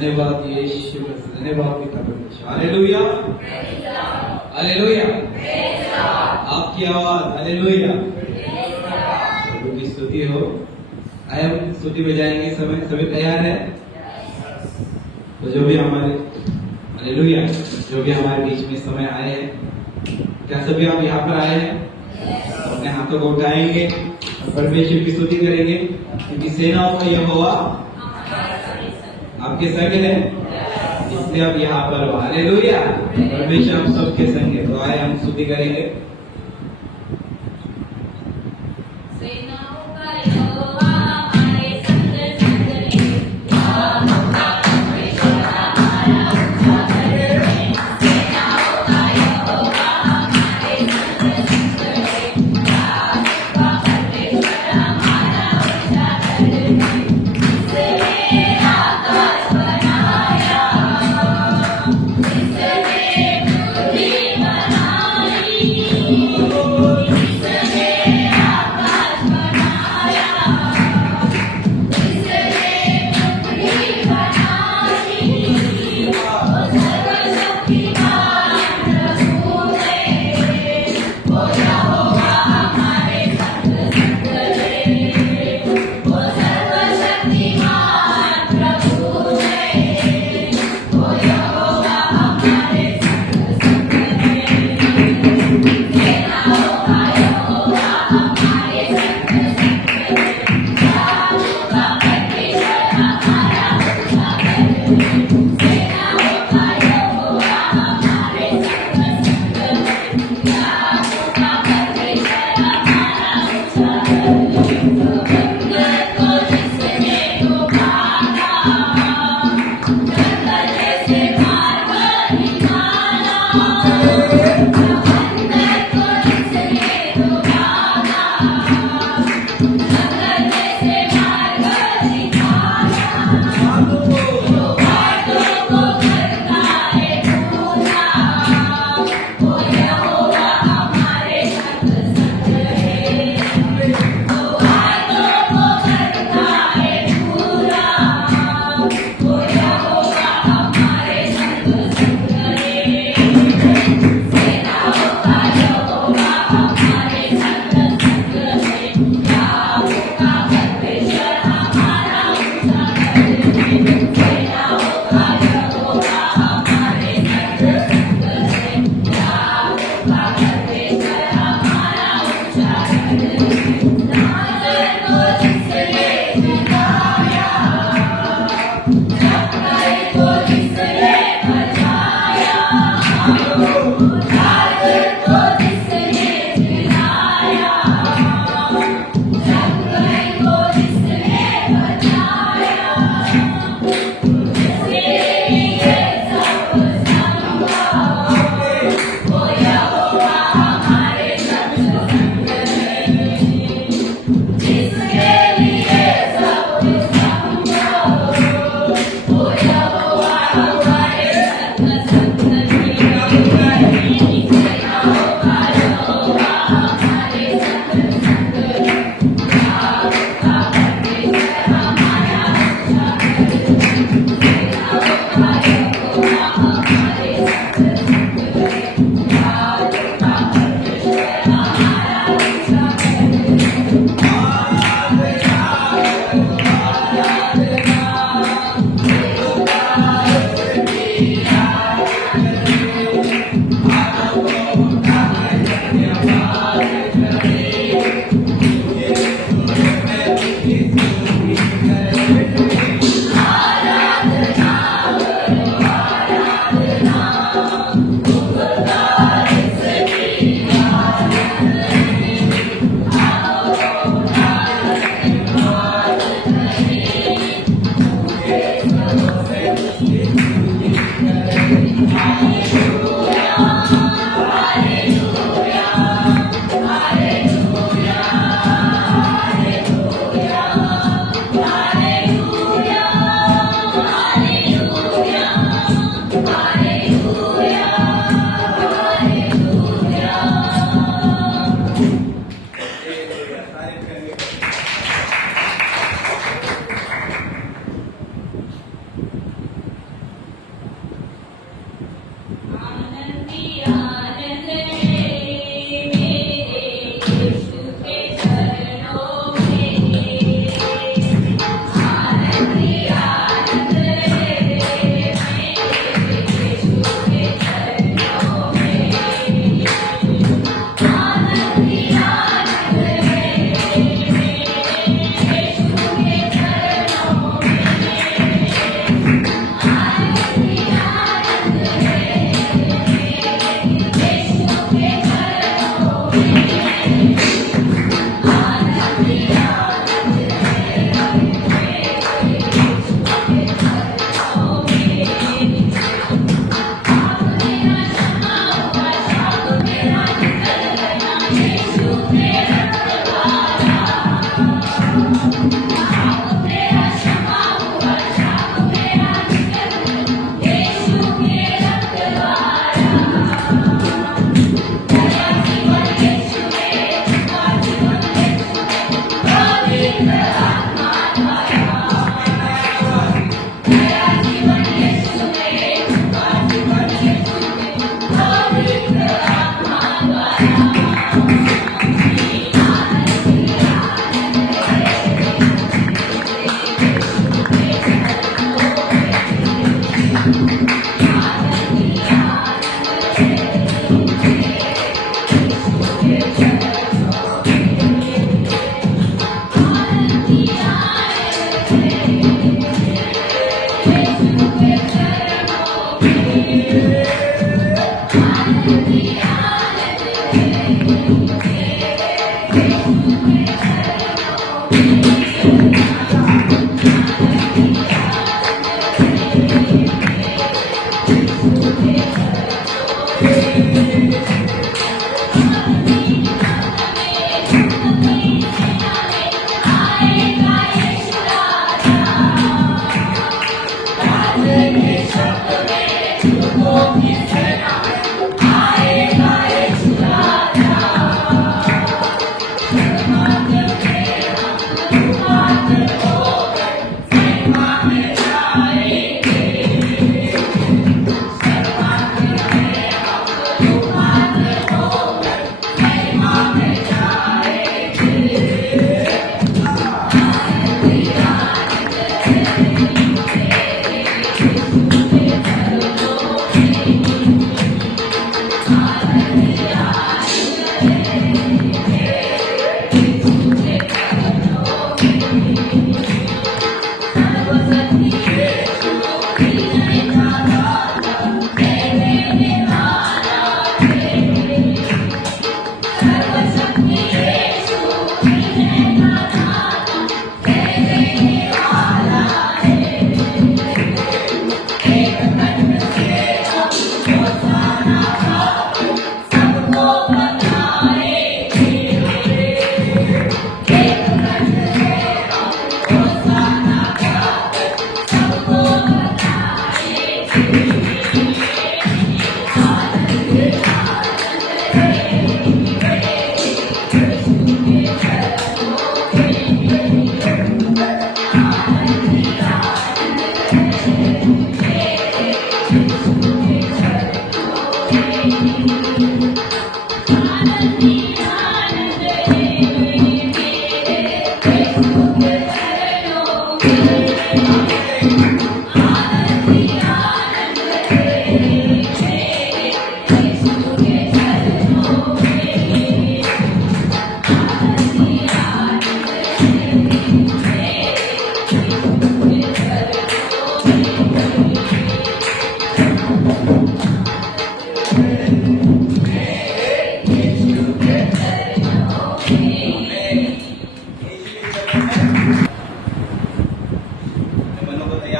धन्यवाद यीशु मसीह, धन्यवाद पिता परमेश्वर। हालेलुया, हालेलुया, आपकी आवाज हालेलुया, प्रभु की स्तुति हो। आए हम स्तुति बजाएंगे, समय सभी तैयार है? तो जो भी हमारे हालेलुया, जो भी हमारे बीच में समय आए हैं, क्या सभी आप यहाँ पर आए हैं? अपने हाथों को उठाएंगे और परमेश्वर की स्तुति करेंगे, क्योंकि सेनाओं का यहोवा आपके संग है, इसलिए आप यहाँ पर हो। हालेलुया, परमेश्वर हम सबके संग है। तो आए हम स्तुति करेंगे।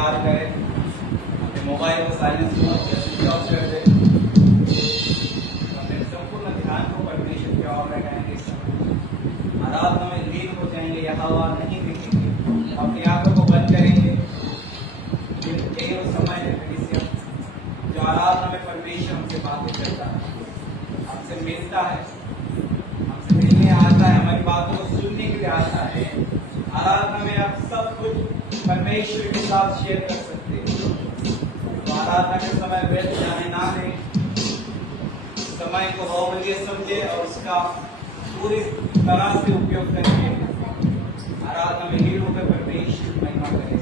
तैयार करें, अपने मोबाइल को साइलेंस या स्विच ऑफ कर दें, अपने संपूर्ण ध्यान को परमेश्वर की ओर लगाएंगे। आराधना में लीन हो जाएंगे, यहोवा नहीं दिखेंगे, अपनी आंखों को बंद करेंगे। यही वो समय है जो आराधना में परमेश्वर हमसे बातें करता है, हमसे मिलता है, हमसे मिलने आता है, हमारी बातों को सुनने के लिए आता है। आराधना में आप सब कुछ परमेश्वर के साथ शेयर कर सकते हैं। तो आराधना के समय व्यर्थ जाने ना दें, समय को बहुमूल्य समझे और उसका पूरी तरह से उपयोग करके आराधना में लीन होकर परमेश्वर की महिमा करें।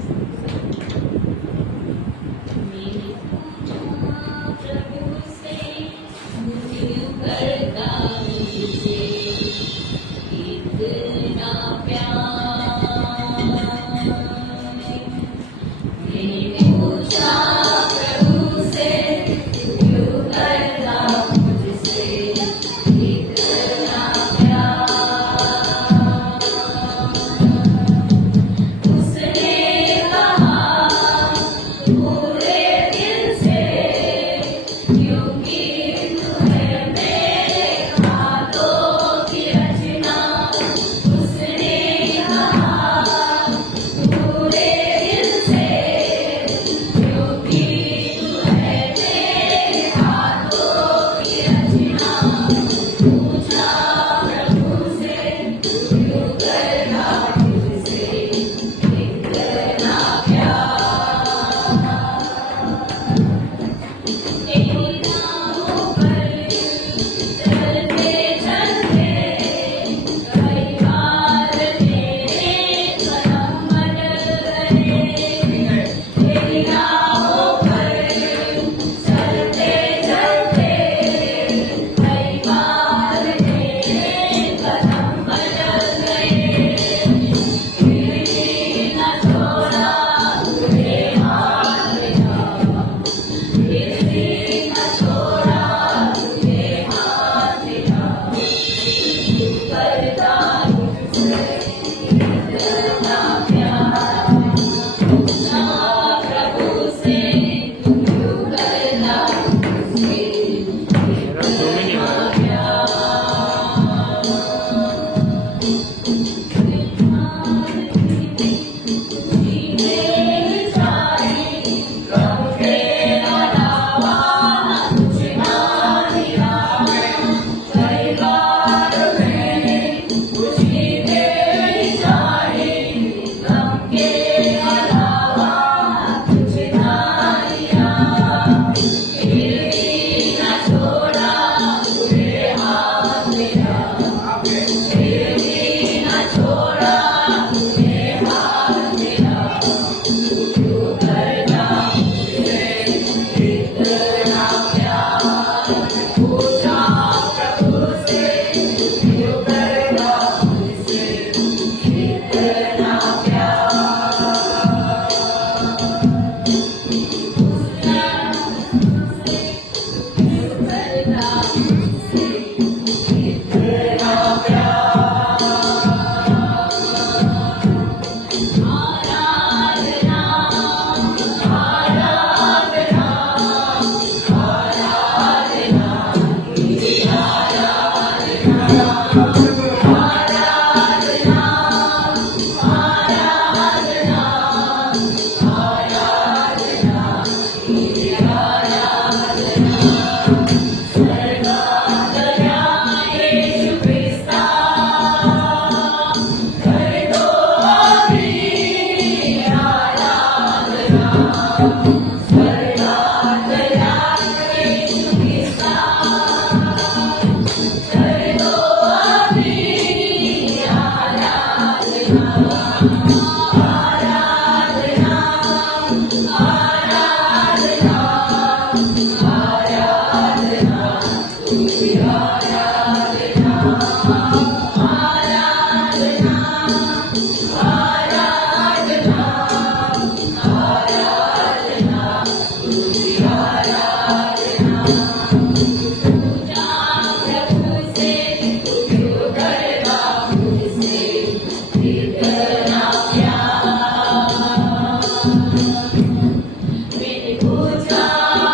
मैंने पूछा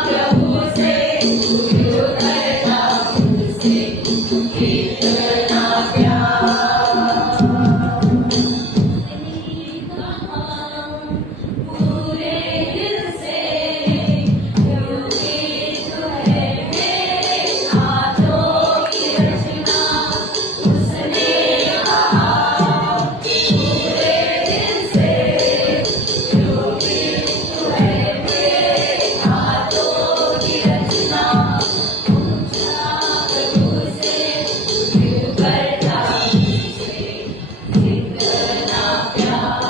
प्रभु से, क्यों करता मुझसे इतना प्यार। मैंने कहा पूरे दिल से, क्योंकि तू है मेरे हाथों की रचना। उसने कहा पूरे दिल से, क्योंकि तू है मेरे हाथों की रचना। पूछा प्रभु से, क्यों करता मुझसे इतना प्यार।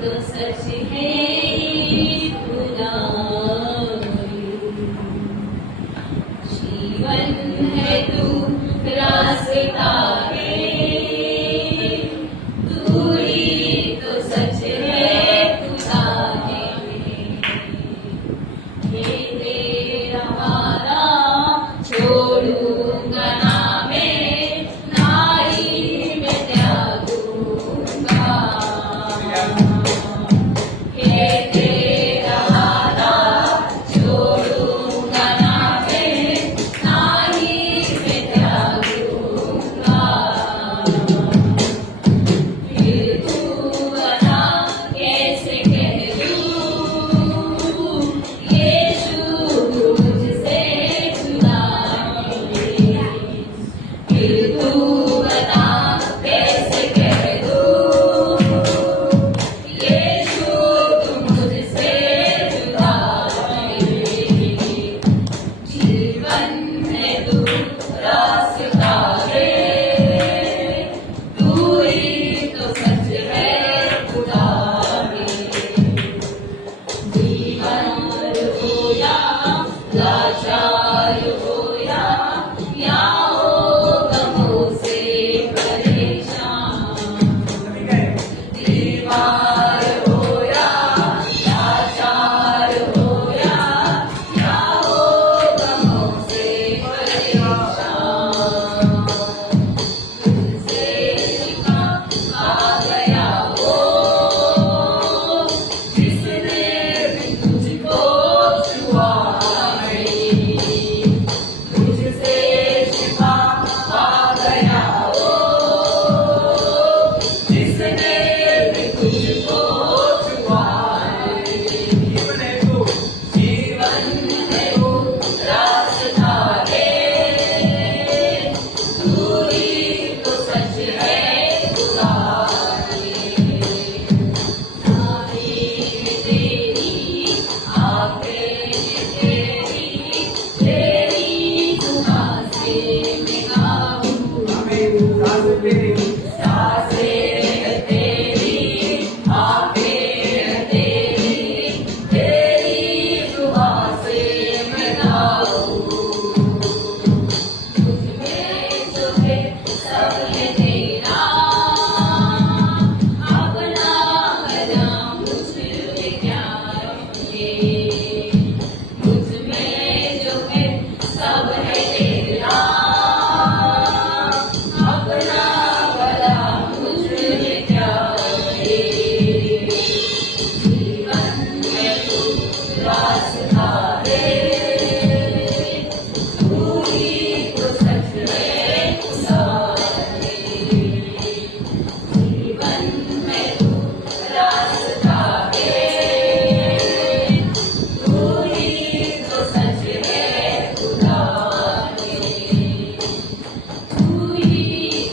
तो सच है खुदाई, जीवन है तू रास्ता है। दूरी तो सच है खुदाई, ये तेरा वादा छोड़ूंगा ना मैं, ना ही मैं त्यागूंगा। ये तेरा वादा छोड़ूंगा ना मैं, ना ही मैं त्यागूंगा। फिर तू बता कैसे कह दूं, यीशु मुझसे जुदा है। फिर तू बता कैसे कह दूं, यीशु मुझसे जुदा है। जीवन है तू रास्ता है, दूरी तो सच है खुदा है। बीमार हो या लाचार हो या हो गमों से परेशान। बीमार हो या लाचार हो या हो गमों से परेशान। तुझसे सिखा आ गया वो, जिसने भी तुझको छुआ है। रास्ता है, तू ही तो सच है खुदा है। जीवन में तू रास्ता है, तू ही तो सच है खुदा है, तू ही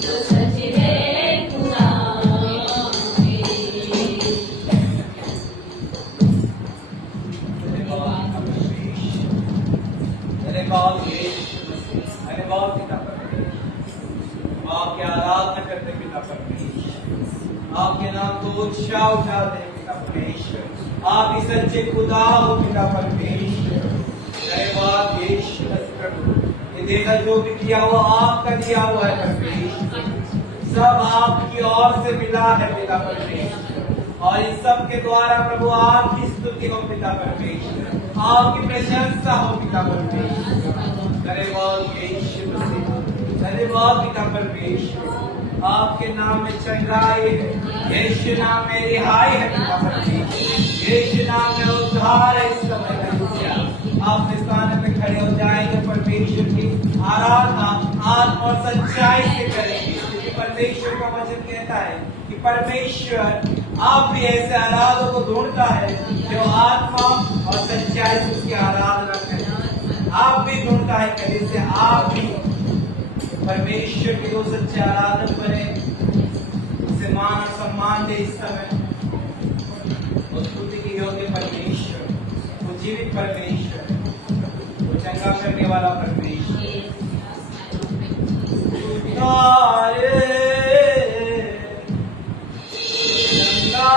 तो सच है खुदा है। धन्यवाद यीशु मसीह, धन्यवाद पिता परमेश्वर। आपकी आराधना करते पिता परमेश्वर, आपके नाम को ऊंचा उठाते हैं पिता परमेश्वर। आप ही सच्चे खुदा हो पिता परमेश्वर। धन्यवाद यीशु मसीह प्रभु, ये देना जो भी किया हुआ आपका दिया हुआ है परमेश्वर, सब आपकी ओर से मिला है पिता परमेश्वर। और इस सब के द्वारा प्रभु आपकी स्तुति हो पिता परमेश्वर, आपकी प्रशंसा हो पिता परमेश्वर। धन्यवाद यीशु मसीह, धन्यवाद पिता परमेश्वर। आपके नाम में चंगाई है, यीशु नाम में रिहाई है पिता परमेश्वर। यीशु नाम में उद्धार है इस समय में। आप इस स्थान में खड़े हो जाएंगे, परमेश्वर की आराधना आत्मा और सच्चाई से करेंगे, क्योंकि परमेश्वर का वचन कहता है कि परमेश्वर आप भी ऐसे आराधकों को ढूंढता है जो आत्मा और सच्चाई से उसकी आराधना करें। आप भी ढूंढता है कहीं से आप भी परमेश्वर के दो सच्चे आराधक बने, उसे मान और सम्मान दे इस समय। उस स्तुति के योग्य परमेश्वर, वो जीवित परमेश्वर, वो चंगा करने वाला परमेश्वर। Krishna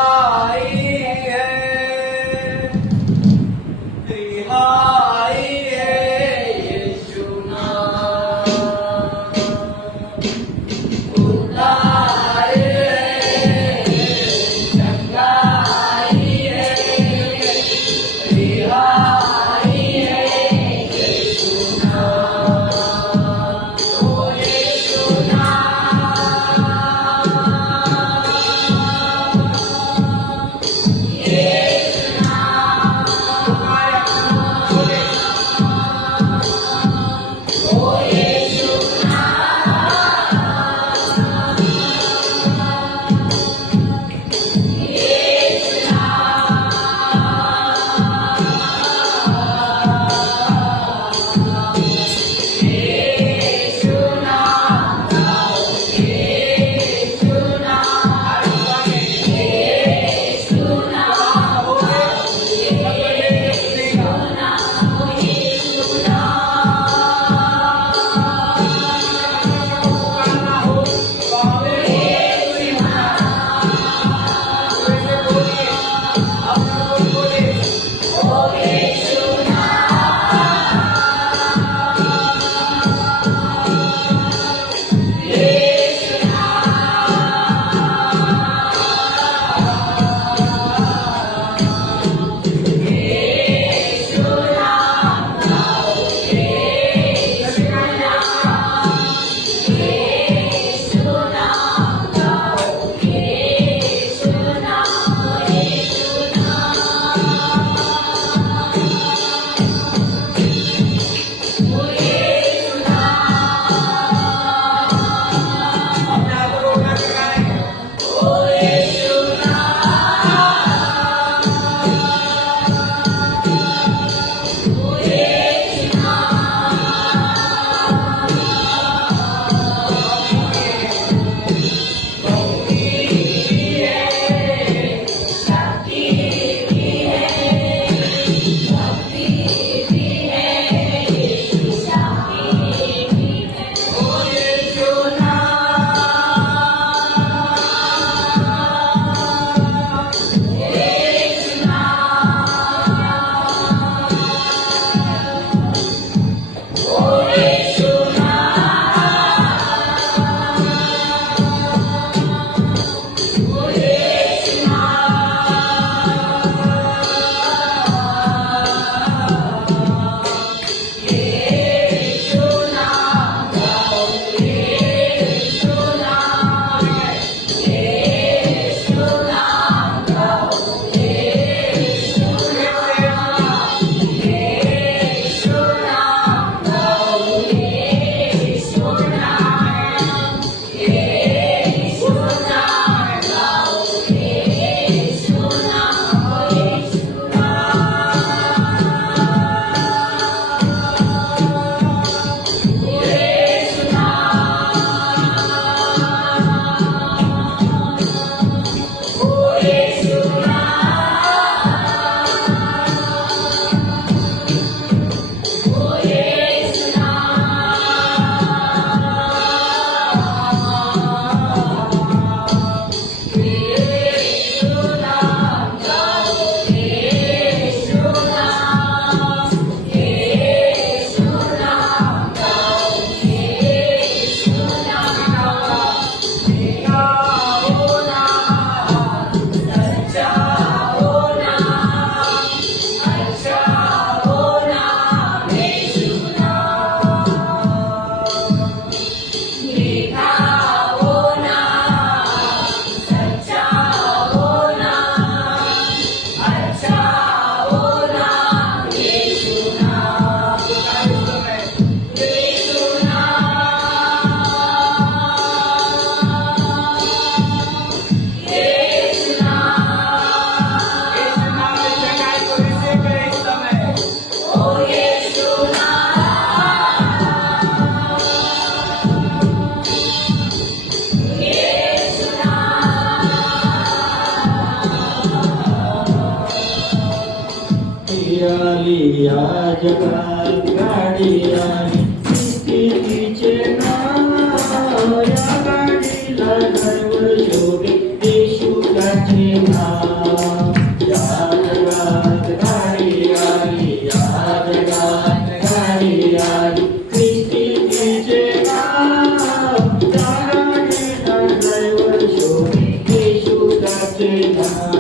आली या जगात गाडी आली स्थितीचे नाव या गाडीला ड्रायव्हर शोभे येशू त्याचे नाव या जगात गाडी आली या जगात गाडी आली स्थितीचे नाव या गाडीला ड्रायव्हर शोभे येशू त्याचे नाव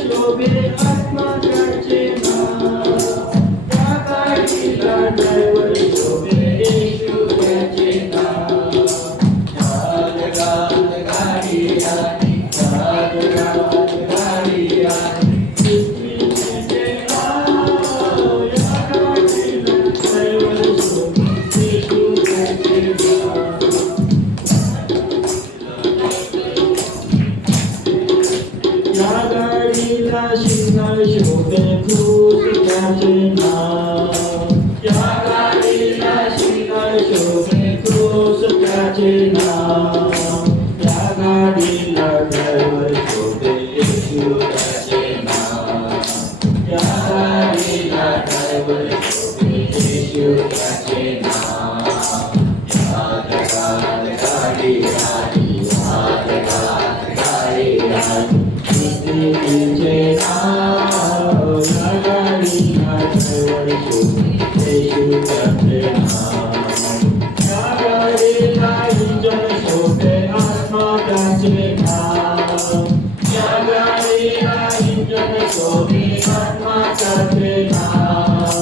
शोभे आत्माचे नाव त्या गाडीला ड्रायव्हर शोभे येशू त्याचे नाव या जगात गाडी आली या जगात गाडी आली स्त्रीचे नाव या गाडीला ड्रायव्हर शोभे येशू त्याचे नाव या गाडीला शिंगार शोभे क्रूस त्याचे नाव या गाडीला शिंगार शोभे क्रूस त्याचे नाव या गाडीला ड्रायव्हर शोभे येशू त्याचे नाव या गाडीला ड्रायव्हर शोभे येशू त्याचे नाव या जगात गाडी आली या जगात गाडी आली स्थितीचे नाव या गाडीला ड्रायव्हर शोभे येशू त्याचे नाव या गाडीला इंजन शोभे आत्मा त्याचे नाव या गाडीला इंजन शोभे आत्मा त्याचे नाव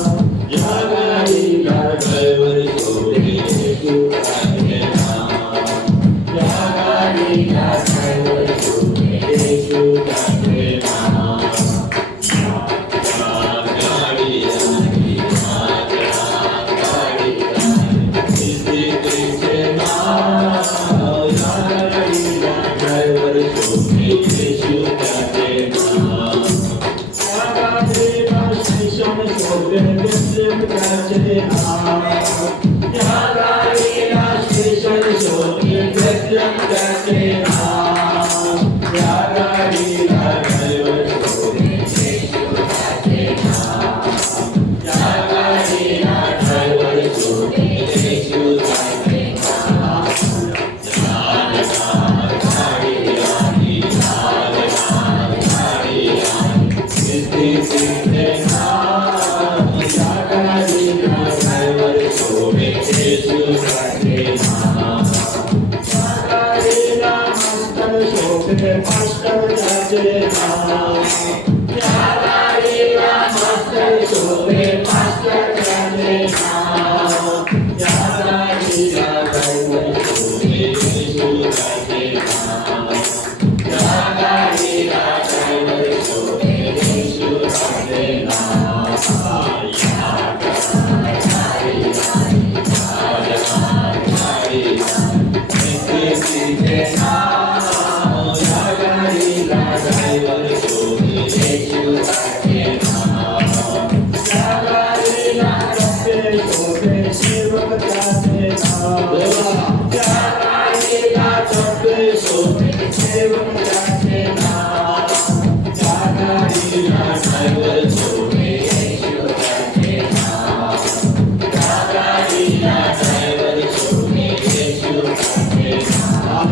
या गाडीला ड्रायव्हर शोभे येशू त्याचे नाव या गाडीला ड्रायव्हर शोभे येशू त्याचे नाव गाडी आली गाडी आली स्थितीचे नाव या गाडीला ड्रायव्हर शोभे येशू त्याचे नाव या गाडीला स्टेशन शोभे बेथलेम त्याचे नाव या गाडीला स्टेशन शोभे बेथलेम त्याचे नाव या गाडीला ड्रायव्हर शोभे येशू त्याचे नाव या गाडीला ड्रायव्हर शोभे येशू त्याचे नाव या जगात गाडी आली या जगात गाडी आली स्थितीचे नाव या गाडीला ड्रायव्हर शोभे येशू त्याचे नाव या गाडीला मास्टर शोभे मास्टर त्याचे नाव या गाडीला मास्टर शोभे मास्टर त्याचे नाव या गाडीला ड्रायव्हर शोभे येशू त्याचे नाव या गाडीला ड्रायव्हर शोभे येशू त्याचे नाव या जगात गाडी आली या जगात गाडी आली स्थितीचे नाव या गाडीला ड्रायव्हर शोभे येशू त्याचे नाव या गाडीला टप्पे शोभे सेवक त्याचे नाव या गाडीला टप्पे शोभे सेवक त्याचे नाव या गाडीला ड्रायव्हर शोभे येशू त्याचे नाव या गाडीला ड्रायव्हर शोभे येशू त्याचे नाव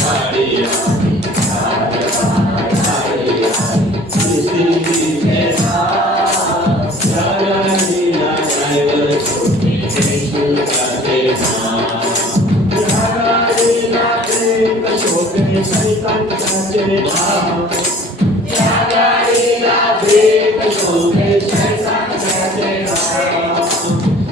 गाडी आली गाडी आली स्थितीचे नाव या गाडीला ड्रायव्हर शोभे येशू त्याचे नाव या गाडीला प्रेम शोभे शैतान त्याचे नाव या गाडीला प्रेम शोभे शैतान त्याचे नाव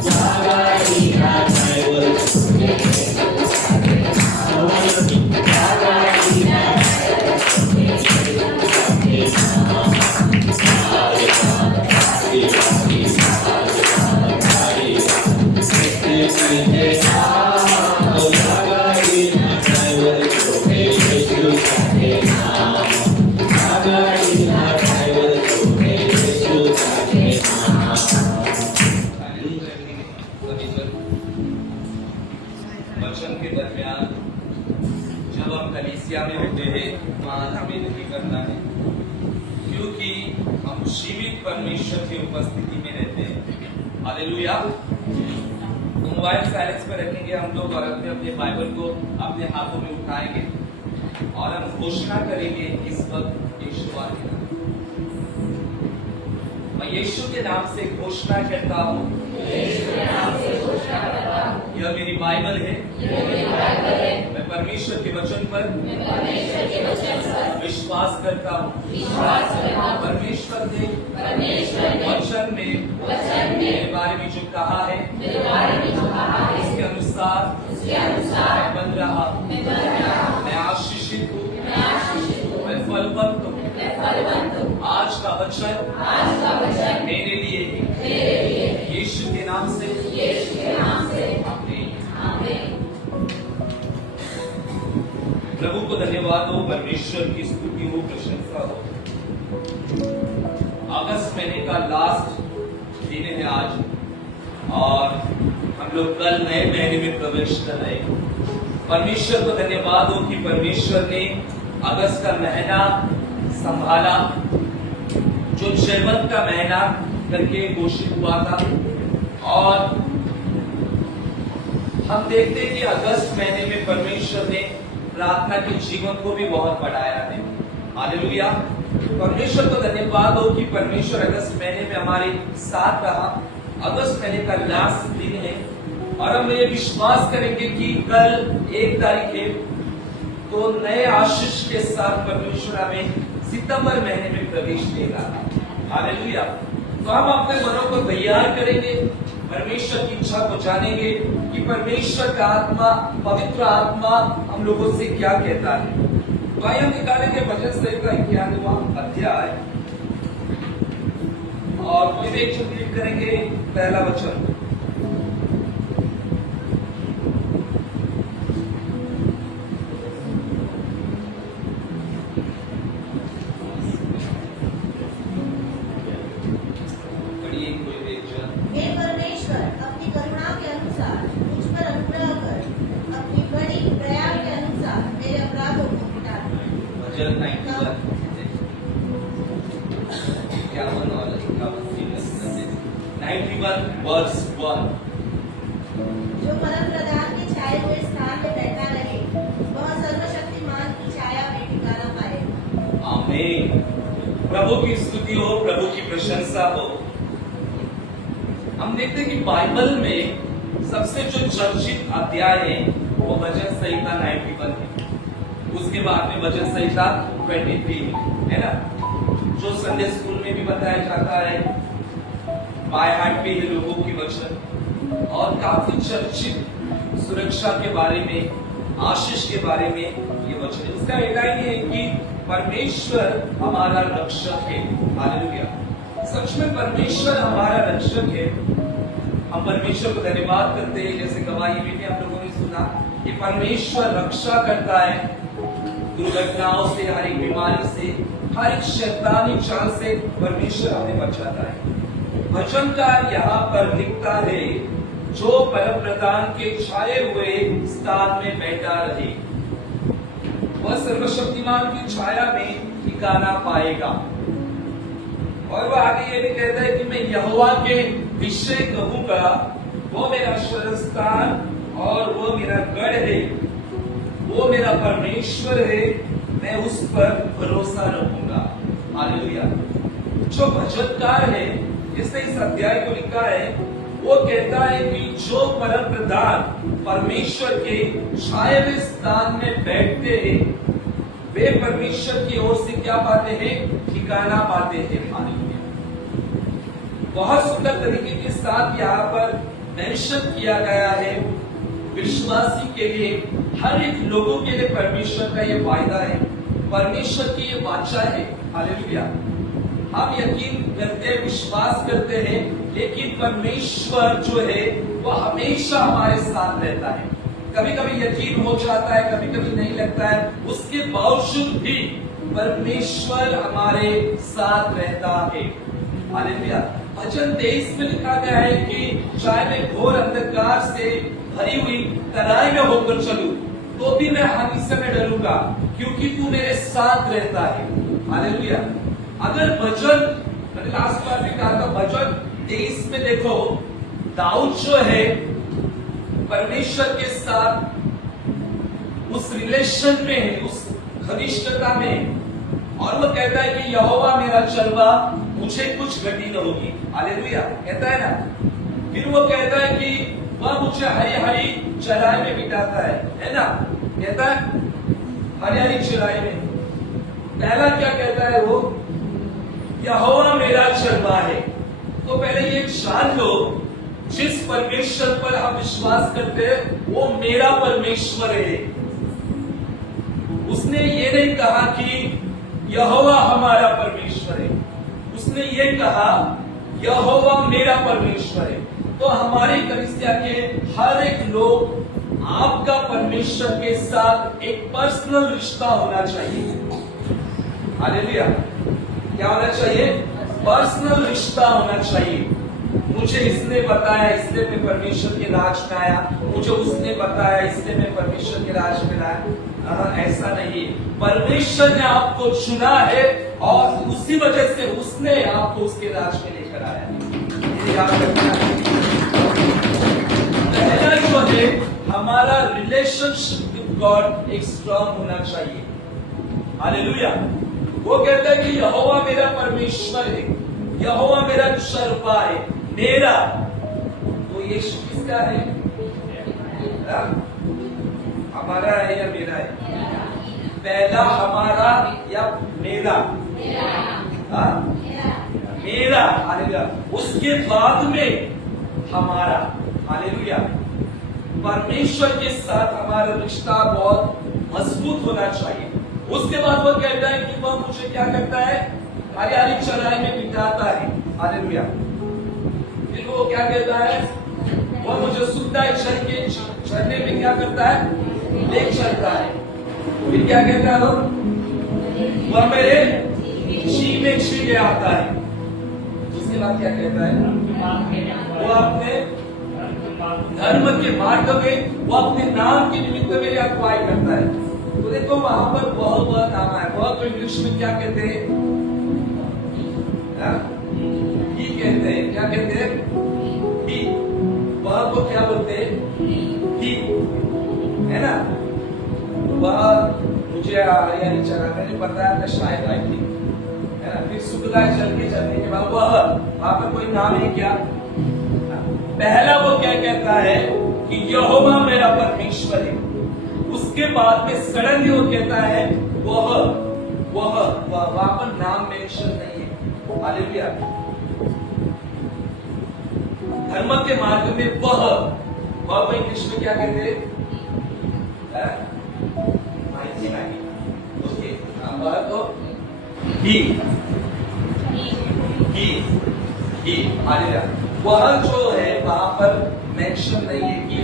या गाडीला ड्रायव्हर शोभे येशू त्याचे नाव या गाडीला ड्रायव्हर शोभे येशू त्याचे नाव या जगात गाडी आली या जगात गाडी आली स्थितीचे नाव या गाडीला ड्रायव्हर शोभे येशू त्याचे नाव या गाडीला ड्रायव्हर शोभे येशू त्याचे नाव वचन के दरमियान जब हम कलीसिया में होते हैं वहाँ हमें नहीं करना है जीवित परमेश्वर की उपस्थिति में रहते हैं। हालेलुया। तो मोबाइल साइलेंस पे रखेंगे हम लोग और अपने अपने बाइबल को अपने हाथों में उठाएंगे और हम घोषणा करेंगे इस वक्त यीशु आ गया। मैं यीशु के नाम से घोषणा करता हूँ, यह मेरी बाइबल है, मैं परमेश्वर के वचन पर विश्वास करता हूँ। परमेश्वर ने वचन में मेरे बारे में जो कहा है उसके अनुसार मैं बन रहा हूँ, मैं आशीषित हूँ, मैं फलवंत हूँ। आज का वचन मेरे लिए यीशु के नाम से आमीन। प्रभु को धन्यवाद हो, परमेश्वर की स्तुति हो, प्रशंसा हो। अगस्त महीने का लास्ट दिन है आज और हम लोग कल नए महीने में प्रवेश कर रहे हैं। परमेश्वर को धन्यवाद हो कि परमेश्वर ने अगस्त का महीना संभाला, जो जयवंत का महीना करके घोषित हुआ था। और हम देखते हैं कि अगस्त महीने में परमेश्वर ने प्रार्थना के जीवन को भी बहुत बढ़ाया है। हालेलुया। परमेश्वर को धन्यवाद हो कि परमेश्वर अगस्त महीने में हमारे साथ रहा। अगस्त महीने का लास्ट दिन है और हम ये विश्वास करेंगे कि कल 1 तारीख है तो नए आशीष के साथ परमेश्वर हमें सितंबर महीने में प्रवेश देगा। हालेलुया। तो हम अपने मनों को तैयार करेंगे, परमेश्वर की इच्छा को जानेंगे कि परमेश्वर का आत्मा, पवित्र आत्मा हम लोगों से क्या कहता है। तो आइए हम निकालेंगे भजन संहिता का 91वां अध्याय और कोई एक रीड करेंगे पहला वचन। जो परमप्रधान के छाए हुए स्थान में बैठा रहे, वह सर्वशक्तिमान की छाया में ठिकाना पाए। आमीन। प्रभु की स्तुति हो, प्रभु की प्रशंसा हो। हम देखते हैं कि बाइबल में सबसे जो चर्चित अध्याय है वो भजन संहिता 91 है। उसके बाद में भजन संहिता 23 है ना, जो संडे स्कूल में भी बताया जाता है, बाय हार्ट पे है लोगों की वचन और काफी चर्चित सुरक्षा के बारे में, आशीष के बारे में ये वचन है। इसका हेडलाइन है कि परमेश्वर हमारा रक्षक है। हालेलुया। सच में परमेश्वर हमारा रक्षक है। हम परमेश्वर को धन्यवाद करते हैं, जैसे गवाही में भी हम लोगों ने सुना कि परमेश्वर रक्षा करता है दुर्घटनाओं से, हर एक बीमारी से, हर एक शैतानी चाल से परमेश्वर हमें बचाता है। वचनकार यहाँ पर लिखता है, जो परमप्रधान के छाए हुए स्थान में बैठा रहे, वह सर्वशक्तिमान की छाया में ठिकाना पाएगा। और वह आगे ये भी कहता है कि मैं यहोवा के विषय कहूंगा, वो मेरा शरण स्थान और वो मेरा गढ़ है, वो मेरा परमेश्वर है, मैं उस पर भरोसा रखूंगा। हालेलुया। जो भजनकार है, जिसने इस अध्याय को लिखा है, वो कहता है कि जो परम प्रधान परमेश्वर के छाए हुए स्थान में बैठते हैं, वे परमेश्वर की ओर से क्या पाते हैं? ठिकाना पाते हैं। बहुत सुंदर तरीके के साथ यहाँ पर मेंशन किया गया है। विश्वासी के लिए, हर एक लोगों के लिए परमेश्वर का ये वायदा है, परमेश्वर की ये वाचा है। हालेलुया। हम यकीन करते, विश्वास करते हैं, लेकिन परमेश्वर जो है वो हमेशा हमारे साथ रहता है। कभी कभी यकीन हो जाता है, कभी कभी नहीं लगता है, उसके बावजूद भी परमेश्वर हमारे साथ रहता है। हालेलुया। वचन 23 में लिखा गया है कि चाहे मैं घोर अंधकार से भरी हुई तराई में होकर चलूं, तो भी मैं हानि से न डरूंगा, क्योंकि तू मेरे साथ रहता है। हालेलुया। अगर वचन मैंने लास्ट बार भी कहा था भजन 23 में देखो दाऊद जो है परमेश्वर के साथ उस रिलेशन में है, उस घनिष्ठता में, और वो कहता है कि यहोवा मेरा चरवा, मुझे कुछ गति न होगी। हालेलुया कहता है ना। फिर वो कहता है कि वह मुझे हरी हरी चराई में बिठाता है ना, कहता है हरी हरी चराई में। पहला क्या कहता है वो, यहोवा मेरा चरवा है। तो पहले ये जान लो, जिस परमेश्वर पर हम विश्वास करते हैं वो मेरा परमेश्वर है। उसने ये नहीं कहा कि यहोवा हमारा परमेश्वर है, उसने ये कहा यहोवा मेरा परमेश्वर है। तो हमारे कलीसिया के हर एक लोग आपका परमेश्वर के साथ एक पर्सनल रिश्ता होना चाहिए। हालेलुया, क्या होना चाहिए? पर्सनल रिश्ता होना चाहिए। मुझे इसने बताया इसलिए मैं परमेश्वर के राज में आया, मुझे उसने बताया इसलिए मैं परमेश्वर के राज में आया। ऐसा नहीं, परमेश्वर ने आपको चुना है और उसी वजह से उसने आपको उसके राज में लेकर आया है। याद रखना, पहला जो है हमारा रिलेशनशिप विद गॉड एक स्ट्रांग होना चाहिए। हालेलुया। वो कहता है कि यहोवा मेरा परमेश्वर है, यहोवा मेरा चरवा है, मेरा। तो यीशु किसका है? हमारा है या मेरा है? पहला हमारा या मेरा? मेरा। हालेलुया। उसके बाद में हमारा। हालेलुया। परमेश्वर के साथ हमारा रिश्ता बहुत मजबूत होना चाहिए। उसके बाद वो कहता है कि वह मुझे क्या करता है? हरी हरी चराई में बिठाता है। हालेलुया। फिर वो क्या कहता है? वह मुझे सुखदायक झरने में क्या करता है? ले चलता है। फिर क्या कहता है? वह मेरे जी में छिड़े आता है। उसके बाद क्या कहता है? वो अपने धर्म के मार्ग में, वो अपने नाम के निमित्त मेरी अगुवाई करता है। तो देखो वहां पर वह नाम है, वह तो इंग्लिश में क्या कहते हैं? ही कहते हैं। क्या कहते हैं? ही। वह को क्या बोलते हैं? ही, है ना। वह मुझे हरियाली चरा, मैंने बताया था शायद आई थी, है ना। फिर सुखदायक जल के चलने के बाद वह, वहां पर कोई नाम है क्या? पहला वो क्या कहता है कि यहोवा मेरा परमेश्वर है। उसके बाद में सडनली वो कहता है वह वहां पर नाम मेंशन नहीं है। हालेलुया। धर्म के मार्ग में वह को इंग्लिश में क्या कहते हैं? ओके, वह तो ही। हालेलुया। वह जो है वहां पर मेंशन नहीं है कि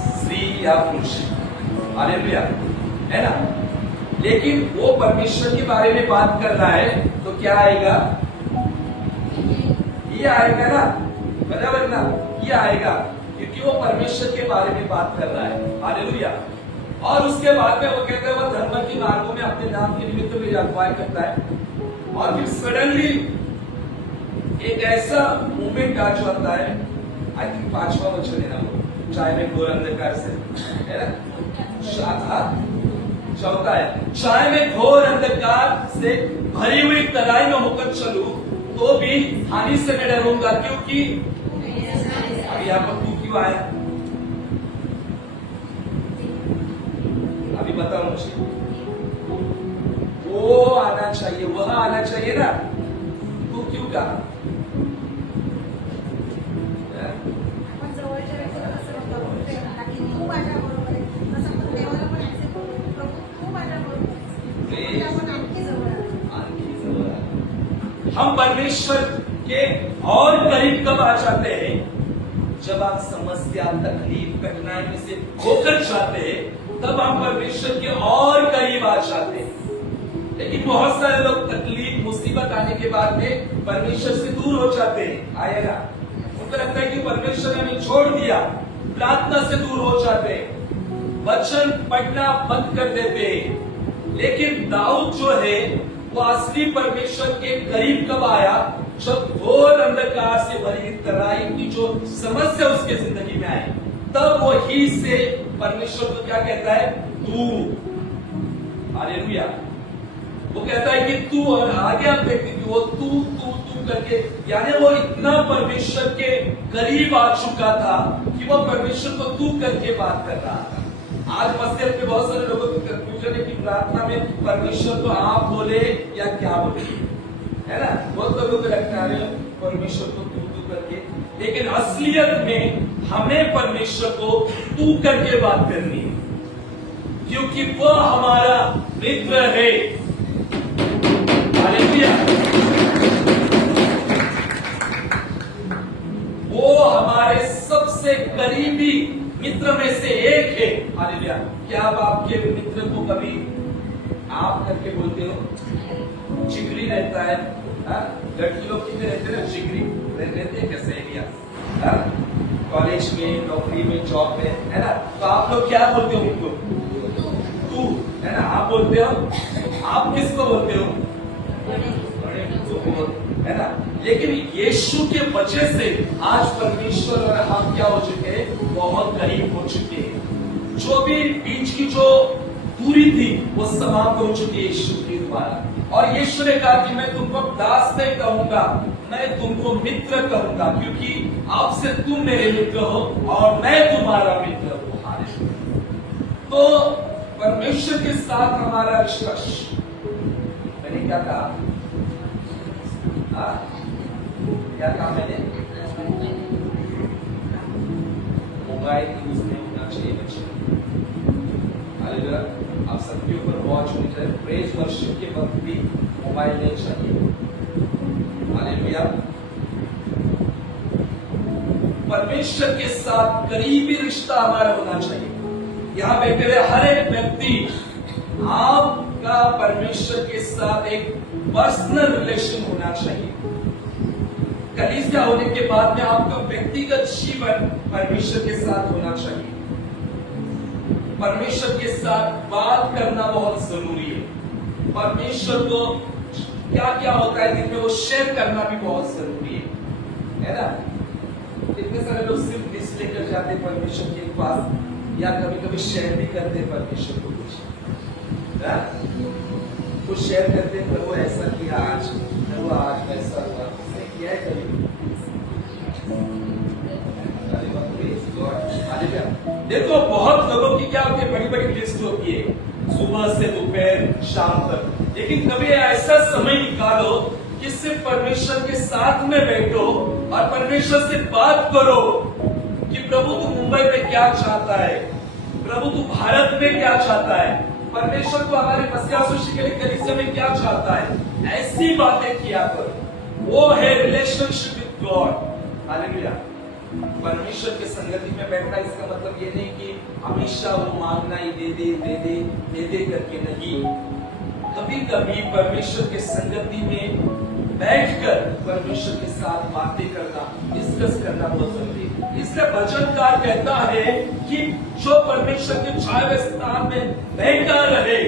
स्त्री या पुरुष। हालेलुया, है ना। लेकिन वो परमेश्वर के बारे में बात कर रहा है तो क्या आएगा? ये आएगा ना, बराबर ना, ये आएगा क्योंकि वो परमेश्वर के बारे में बात कर रहा है। हालेलुया। और उसके बाद में वो कहते हैं वह धर्म के मार्गों में अपने नाम के निमित्त मेरी अगुवाई करता है। और फिर सडनली एक ऐसा मूवमेंट आ जाता है, आई थिंक 5वां वचन है ना वो, चाहे मैं घोर अंधकार से, है ना, चौथा है, चाहे मैं घोर अंधकार से भरी हुई तराई में होकर चलूं तो भी हानि से मैं डरूंगा, क्योंकि अभी यहाँ पर तू क्यों आया? अभी बताओ मुझे। वो आना चाहिए, वह आना चाहिए ना, तू क्यों कहा? हम परमेश्वर के और करीब कब आ जाते हैं? जब आप समस्या, तकलीफ, कठिनाई में से होकर जाते हैं, तब हम परमेश्वर के और करीब आ जाते हैं। लेकिन बहुत सारे लोग तकलीफ, मुसीबत आने के बाद में परमेश्वर से दूर हो जाते हैं। आएगा, उनको लगता है कि परमेश्वर ने हमें छोड़ दिया, प्रार्थना से दूर हो जाते हैं, वचन पढ़ना बंद कर देते हैं। लेकिन दाऊद जो है वो असली परमेश्वर के करीब कब आया? जब घोर अंधकार से भरी तराई की जो समस्या उसके जिंदगी में आई, तब वो ही से परमेश्वर को क्या कहता है? तू। हालेलुया। वो कहता है कि तू, और आगे आप देखते कि वो तू तू तू करके, यानी वो इतना परमेश्वर के करीब आ चुका था कि वो परमेश्वर को तू करके बात कर रहा था। आज मस्जिद में बहुत सारे लोगों की कंफ्यूजन है कि प्रार्थना में परमेश्वर को आप बोले या क्या बोले, है ना? बहुत लोगों को लगता है परमेश्वर को तू तू करके, लेकिन असलियत में हमें परमेश्वर को तू करके बात करनी है, क्योंकि वो हमारा मित्र है। हालेलुया। वो हमारे सबसे करीबी मित्र में से एक है। हालेलुया। क्या आप आपके मित्र को कभी आप करके बोलते हो? जिगरी रहता है, लड़की लोग कितने रहते हैं? जिगरी रहते हैं कैसे एरिया, कॉलेज में, नौकरी में, जॉब में, है ना? तो आप लोग क्या बोलते हो उनको? तू, है ना? आप बोलते हो। आप किसको बोलते हो? है ना? लेकिन यीशु के वजह से आज परमेश्वर और हम क्या हो चुके हैं? बहुत करीब हो चुके हैं। जो भी बीच की जो दूरी थी वो समाप्त हो चुकी है यीशु के द्वारा। और यीशु ने कहा कि मैं तुमको दास नहीं कहूंगा, मैं तुमको मित्र कहूंगा, क्योंकि आपसे तुम मेरे मित्र हो और मैं तुम्हारा मित्र हूं। हालेलुया। तो परमेश्वर के साथ हमारा रिश्ता, मैंने क्या कहा? क्या कहा मैंने? मोबाइल यूज नहीं होना चाहिए बच्चे। हालेलुया। आप सबके ऊपर वॉच होनी चाहिए। प्रेज वर्शिप के वक्त भी मोबाइल नहीं चाहिए। हालेलुया। परमेश्वर के साथ करीबी रिश्ता हमारा होना चाहिए। यहाँ बैठे हुए हर एक व्यक्ति, आपका परमेश्वर के साथ एक पर्सनल रिलेशन होना चाहिए। कलीसिया होने के बाद में आपका व्यक्तिगत जीवन परमेश्वर के साथ होना चाहिए। परमेश्वर के साथ बात करना बहुत जरूरी है। परमेश्वर को क्या क्या होता है दिन में वो शेयर करना भी बहुत जरूरी है ना? कितने सारे लोग सिर्फ लिस्ट लेकर जाते परमेश्वर के पास, या कभी कभी शेयर भी करते परमेश्वर को कुछ शेयर करते हैं, प्रभु ऐसा किया आज, प्रभु आज ऐसा हुआ, किया है कभी? देखो बहुत लोगों की क्या होती है, बड़ी बड़ी लिस्ट होती है सुबह से दोपहर शाम तक, लेकिन कभी ऐसा समय निकालो कि सिर्फ परमेश्वर के साथ में बैठो और परमेश्वर से बात करो कि प्रभु तू मुंबई में क्या चाहता है, प्रभु तू भारत में क्या चाहता है, परमेश्वर को हमारे मसीहा सुशी के लिए कलीसिया में क्या चाहता है। ऐसी बातें किया करो, वो है रिलेशनशिप विद गॉड। हालेलुया। परमेश्वर के संगति में बैठना इसका मतलब ये नहीं कि हमेशा वो मांगना ही दे दे दे दे दे दे करके नहीं। कभी कभी परमेश्वर के संगति में बैठकर परमेश्वर के साथ बातें करना, डिस्कस करना बहुत जरूरी है। इसलिए वचनकार कहता है कि जो परमेश्वर के छाए हुए स्थान में बैठा रहे।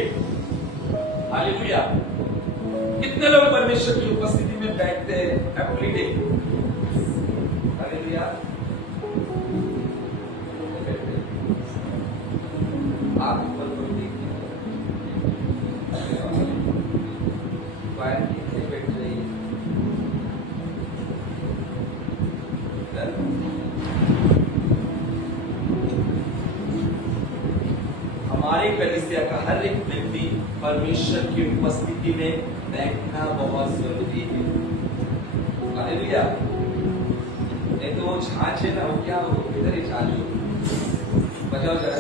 हालेलुया। कितने लोग परमेश्वर की उपस्थिति में बैठते हैं एवरीडे? हालेलुया। आप ऊपर कोई देखिए बैठ रही हमारे कलीसिया का हर एक व्यक्ति परमेश्वर की उपस्थिति में बैठना बहुत जरूरी है। हालेलुया। नहीं तो वो छाछ है ना, वो क्या हो, इधर ही छाछ हो, बजाओ जरा,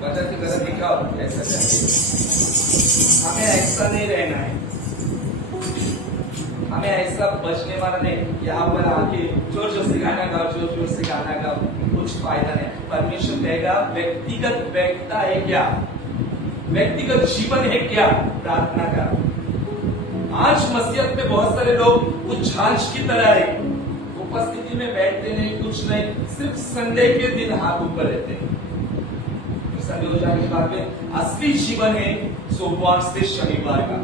बजा के जरा दिखाओ ऐसा करके। हमें ऐसा नहीं रहना है, हमें ऐसा बचने वाला नहीं। यहाँ पर आके जोर जोर से गाना गाओ, जोर जोर से गाना गाओ, कुछ फायदा नहीं। परमेश्वर कहेगा व्यक्तिगत बैठता है क्या, व्यक्तिगत जीवन है क्या प्रार्थना का। आज मसीहत में बहुत सारे लोग कुछ छाछ की तरह है, उपस्थिति में बैठते नहीं, कुछ नहीं, सिर्फ संडे के दिन हाथ ऊपर रहते हैं। संडे हो जाने के बाद में असली जीवन है सोमवार से शनिवार का,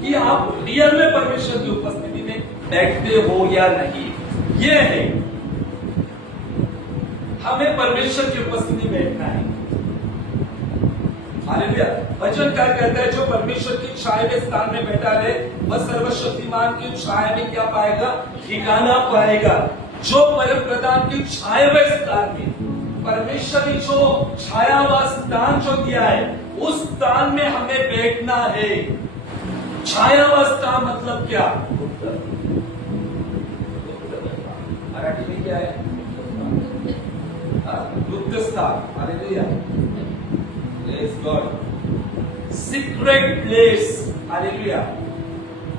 कि आप रियल में परमेश्वर की उपस्थिति में बैठते हो या नहीं। ये है, हमें परमेश्वर की उपस्थिति में बैठना है। हालेलुया। वचनकार कहता है जो परमेश्वर की छाया के स्थान में बैठा रहे वह सर्वशक्तिमान की छाया में क्या पाएगा? ठिकाना पाएगा। जो परम प्रधान की छाया में स्थान में, परमेश्वर ने जो छाया व स्थान जो दिया है उस स्थान में हमें बैठना है। छाया व स्थान मतलब क्या? मराठी में क्या है? गुप्त स्थान। Hallelujah. Praise God. Secret place. Hallelujah.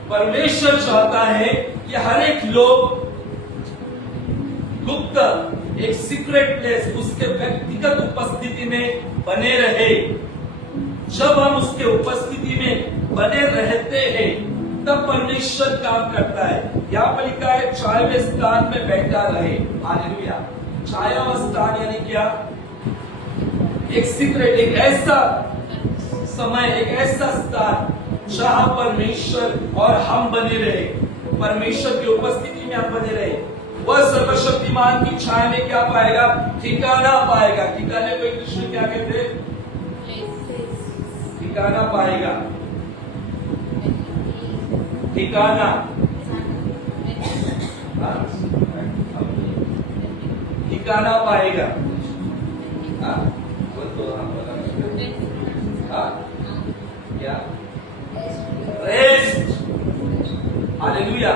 परमेश्वर चाहता है कि हर एक लोग गुप्त एक सीक्रेट प्लेस उसके व्यक्तिगत उपस्थिति में बने रहे। जब हम उसके उपस्थिति में बने रहते हैं तब परमेश्वर काम करता है। यहाँ पर लिखा है छाया स्थान में बैठा रहे। हालेलुया। छाया स्थान यानी क्या? एक सीक्रेट, एक ऐसा समय, एक ऐसा स्थान जहां परमेश्वर और हम बने रहे, परमेश्वर की उपस्थिति में हम बने रहे। वह सर्वशक्तिमान की छाया में क्या पाएगा? ठिकाना पाएगा। ठिकाने को इंग्लिश में क्या कहते हैं? ठिकाना पाएगा। ठिकाना, ठिकाना पाएगा। क्या? रेस्ट। हालेलुया।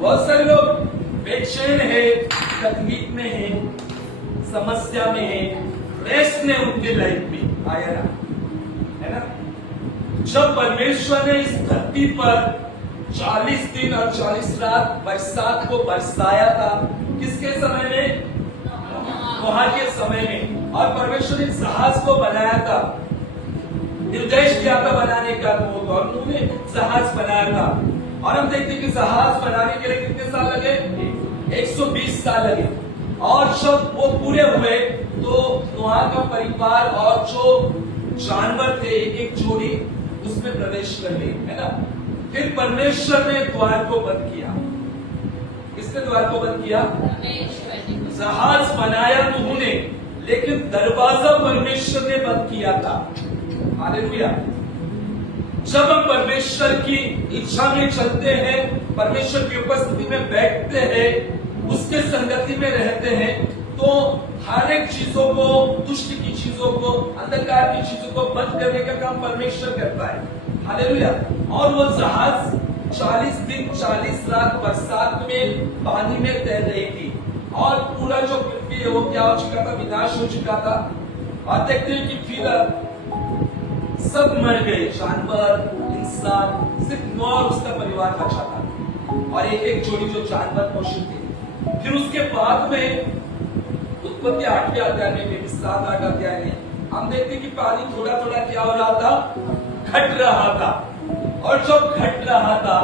बहुत सारे लोग बेचैन है, तकलीफ में है, समस्या में है। रेस्ट ने उनके लाइफ में आया ना, है ना? जब परमेश्वर ने इस धरती पर 40 दिन और 40 रात बरसात को बरसाया था, किसके समय में? नोहा के समय में। और परमेश्वर ने जहाज को बनाया था, निर्देश दिया था बनाने का, और उन्होंने जहाज बनाया था। और हम देखते हैं कि जहाज बनाने के लिए कितने साल लगे? 120 साल लगे। और जब वो पूरे हुए तो नोहा का परिवार और जो जानवर थे एक एक जोड़ी उसमें प्रवेश कर गए, है ना? फिर परमेश्वर ने द्वार को बंद किया। किसने द्वार को बंद किया? जहाज बनाया नूह ने, लेकिन दरवाजा परमेश्वर ने बंद किया था। हालेलुया। जब हम परमेश्वर की इच्छा में चलते हैं, परमेश्वर की उपस्थिति में बैठते हैं, उसके संगति में रहते हैं, तो हर एक चीजों को, दुष्ट की चीजों को, अंधकार की चीजों को बंद करने का काम परमेश्वर करता है। हालेलुया। और वो जहाज 40 दिन 40 रात बरसात में पानी में तैर रही थी, और पूरा जो पृथ्वी है वो क्या हो चुका था? विनाश हो चुका था। और देखते हैं कि फिर सब मर गए, जानवर, इंसान, सिर्फ नोह और उसका परिवार बचा था, और एक एक जोड़ी जो जानवर मौजूद थे। फिर उसके बाद में उत्पत्ति 8वें अध्याय में 7-8 अध्याय में हम देखते कि पानी थोड़ा थोड़ा क्या हो रहा था? घट रहा था। और जब घट रहा था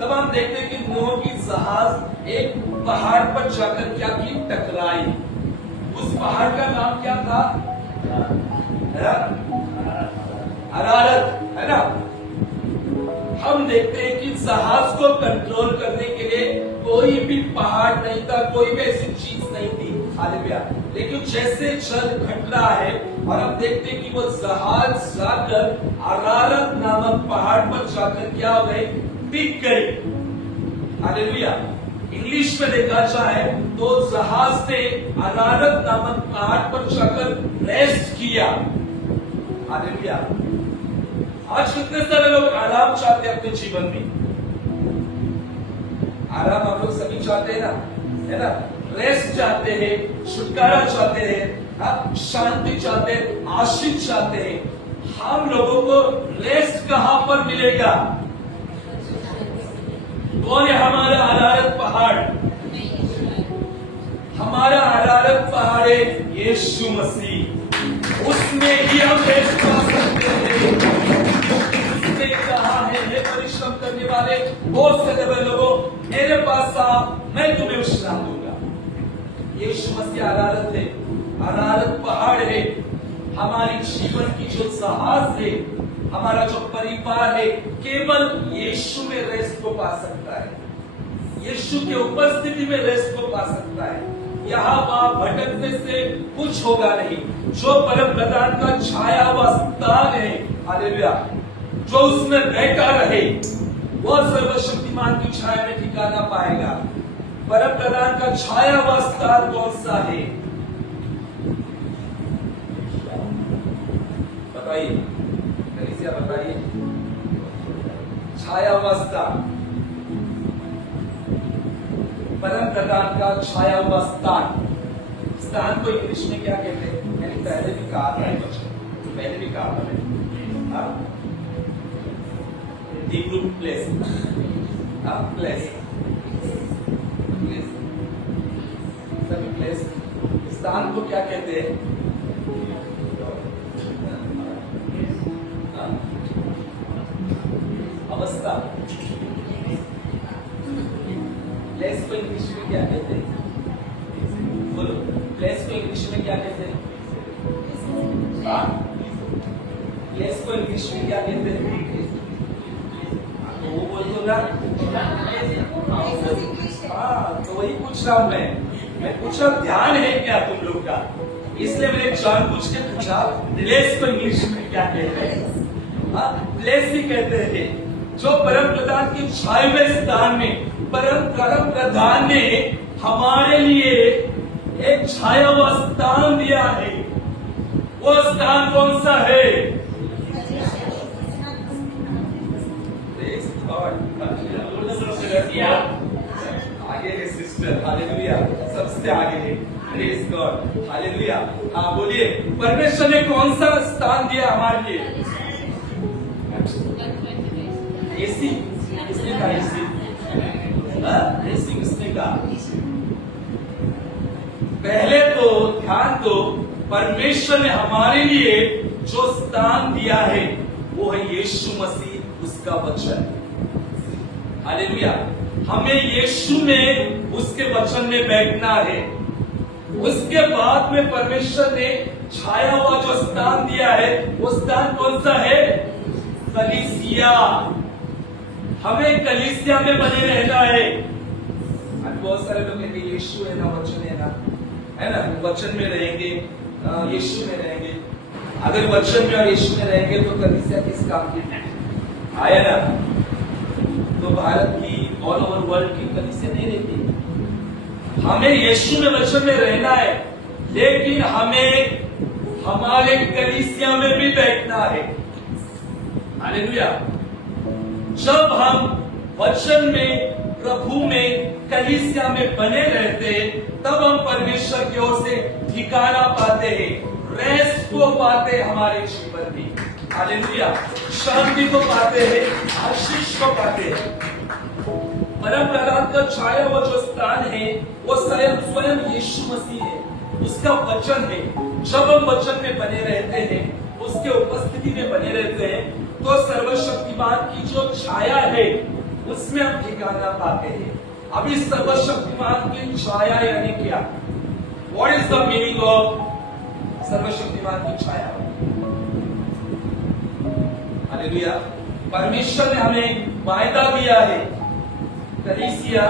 तब हम देखते कि नूह की जहाज एक पहाड़ पर जाकर क्या की? टकराई। उस पहाड़ का नाम क्या था? अरारत, है ना? हम देखते हैं कि जहाज को कंट्रोल करने के लिए कोई भी पहाड़ नहीं था, कोई भी ऐसी चीज नहीं थी। हालेलुया। लेकिन जैसे जल घट रहा है और हम देखते हैं कि वो जहाज जाकर अरारत नामक पहाड़ पर जाकर क्या हो गए? टिक गए। हालेलुया। इंग्लिश में देखा जाए तो जहाज ने अरारत नामक पहाड़ पर जाकर रेस्ट किया। हालेलुया। आज कितने सारे लोग आराम चाहते हैं अपने जीवन में? आराम हम लोग सभी चाहते हैं ना, है ना? रेस्ट चाहते हैं, छुटकारा चाहते हैं, शांति चाहते हैं, आशीष चाहते हैं। हम लोगों को रेस्ट कहां पर मिलेगा? कौन है हमारा अरारत पहाड़? हमारा अरारत पहाड़ है यीशु मसीह। उसमें ही हम रेस्ट पा सकते हैं। उसने कहा है, हे परिश्रम करने वाले बहुत से लोगों, मेरे पास आओ, मैं तुम्हें विश्राम दूंगा। यीशु मसीह अरारत है। अरारत पहाड़ है, हमारी जीवन की जो जहाज है, हमारा जो परिवार है, केवल यीशु में रेस्ट को पा सकता है, यीशु के उपस्थिति में रेस्ट को पा सकता है। यहाँ वहां भटकने से कुछ होगा नहीं। जो परम प्रधान का छाया हुआ स्थान है, हालेलुया, जो उसमें बैठा रहे, वह सर्वशक्तिमान की छाया में ठिकाना पाएगा। परम प्रधान का छाया हुआ स्थान कौन सा है? बताइए, कलीसिया बताइए, छाया हुआ स्थान, परम प्रधान का छाया हुआ स्थान। स्थान को इंग्लिश में क्या कहते हैं? मैंने पहले भी कहा था, पहले भी कहा था मैंने, हीब्रू प्लेस, प्लेस, सभी प्लेस। स्थान को क्या कहते हैं? अवस्था। प्लेस को इंग्लिश में क्या कहते हैं? बोलो, प्लेस को इंग्लिश में क्या कहते हैं? प्लेस को इंग्लिश में क्या कहते हैं? तो वो बोल दो ना। हाँ, तो वही पूछ रहा हूं मैं पूछ रहा हूं, ध्यान है क्या तुम लोग का? इसलिए मैंने जानबूझ के पूछा, प्लेस को इंग्लिश में क्या कहते हैं? प्लेस ही कहते हैं। जो परम प्रधान की छाए हुए स्थान में परम प्रधान ने हमारे लिए एक छाया हुआ स्थान दिया है। वो स्थान कौन सा है? आगे है सिस्टर, हालेलुया, सबसे आगे है। Praise God, hallelujah. हाँ बोलिए, परमेश्वर ने कौन सा स्थान दिया हमारे लिए? एसी, किसने कहा एसी? एसी किसने कहा? पहले तो ध्यान दो, परमेश्वर ने हमारे लिए जो स्थान दिया है वो है यीशु मसीह, उसका वचन। हालेलुया। हमें यीशु में, उसके वचन में बैठना है। उसके बाद में परमेश्वर ने छाया हुआ जो स्थान दिया है, वो स्थान कौन सा है? कलीसिया। हमें कलीसिया में बने रहना है। बहुत सारे लोग कहते हैं यीशु है ना, वचन है ना, है ना, वचन में रहेंगे, यीशु में रहेंगे। अगर वचन में और यीशु में रहेंगे तो कलीसिया किस काम की आया ना? तो भारत की, ऑल ओवर वर्ल्ड की कलीसिया नहीं रहती। हमें यीशु में, वचन में रहना है, लेकिन हमें हमारे कलीसिया में भी बैठना है। हालेलुया। जब हम वचन में, प्रभु में, कलीसिया में बने रहते, तब हम परमेश्वर की ओर से ठिकाना पाते हैं, रेस्ट को पाते हैं हमारे जीवन में। हालेलुया। शांति को पाते हैं, आशीष को पाते हैं। परम प्रधान का छाया हुआ जो स्थान है, वो स्वयं यीशु मसीह है, उसका वचन है। जब हम वचन में बने रहते हैं, उसके उपस्थिति में बने रहते हैं, तो सर्वशक्तिमान की जो छाया है उसमें हम ठिकाना पाते हैं। अभी सर्वशक्तिमान की छाया यानी क्या? What is the meaning of सर्वशक्तिमान की छाया? हालेलुया। परमेश्वर ने हमें वायदा दिया है, कलीसिया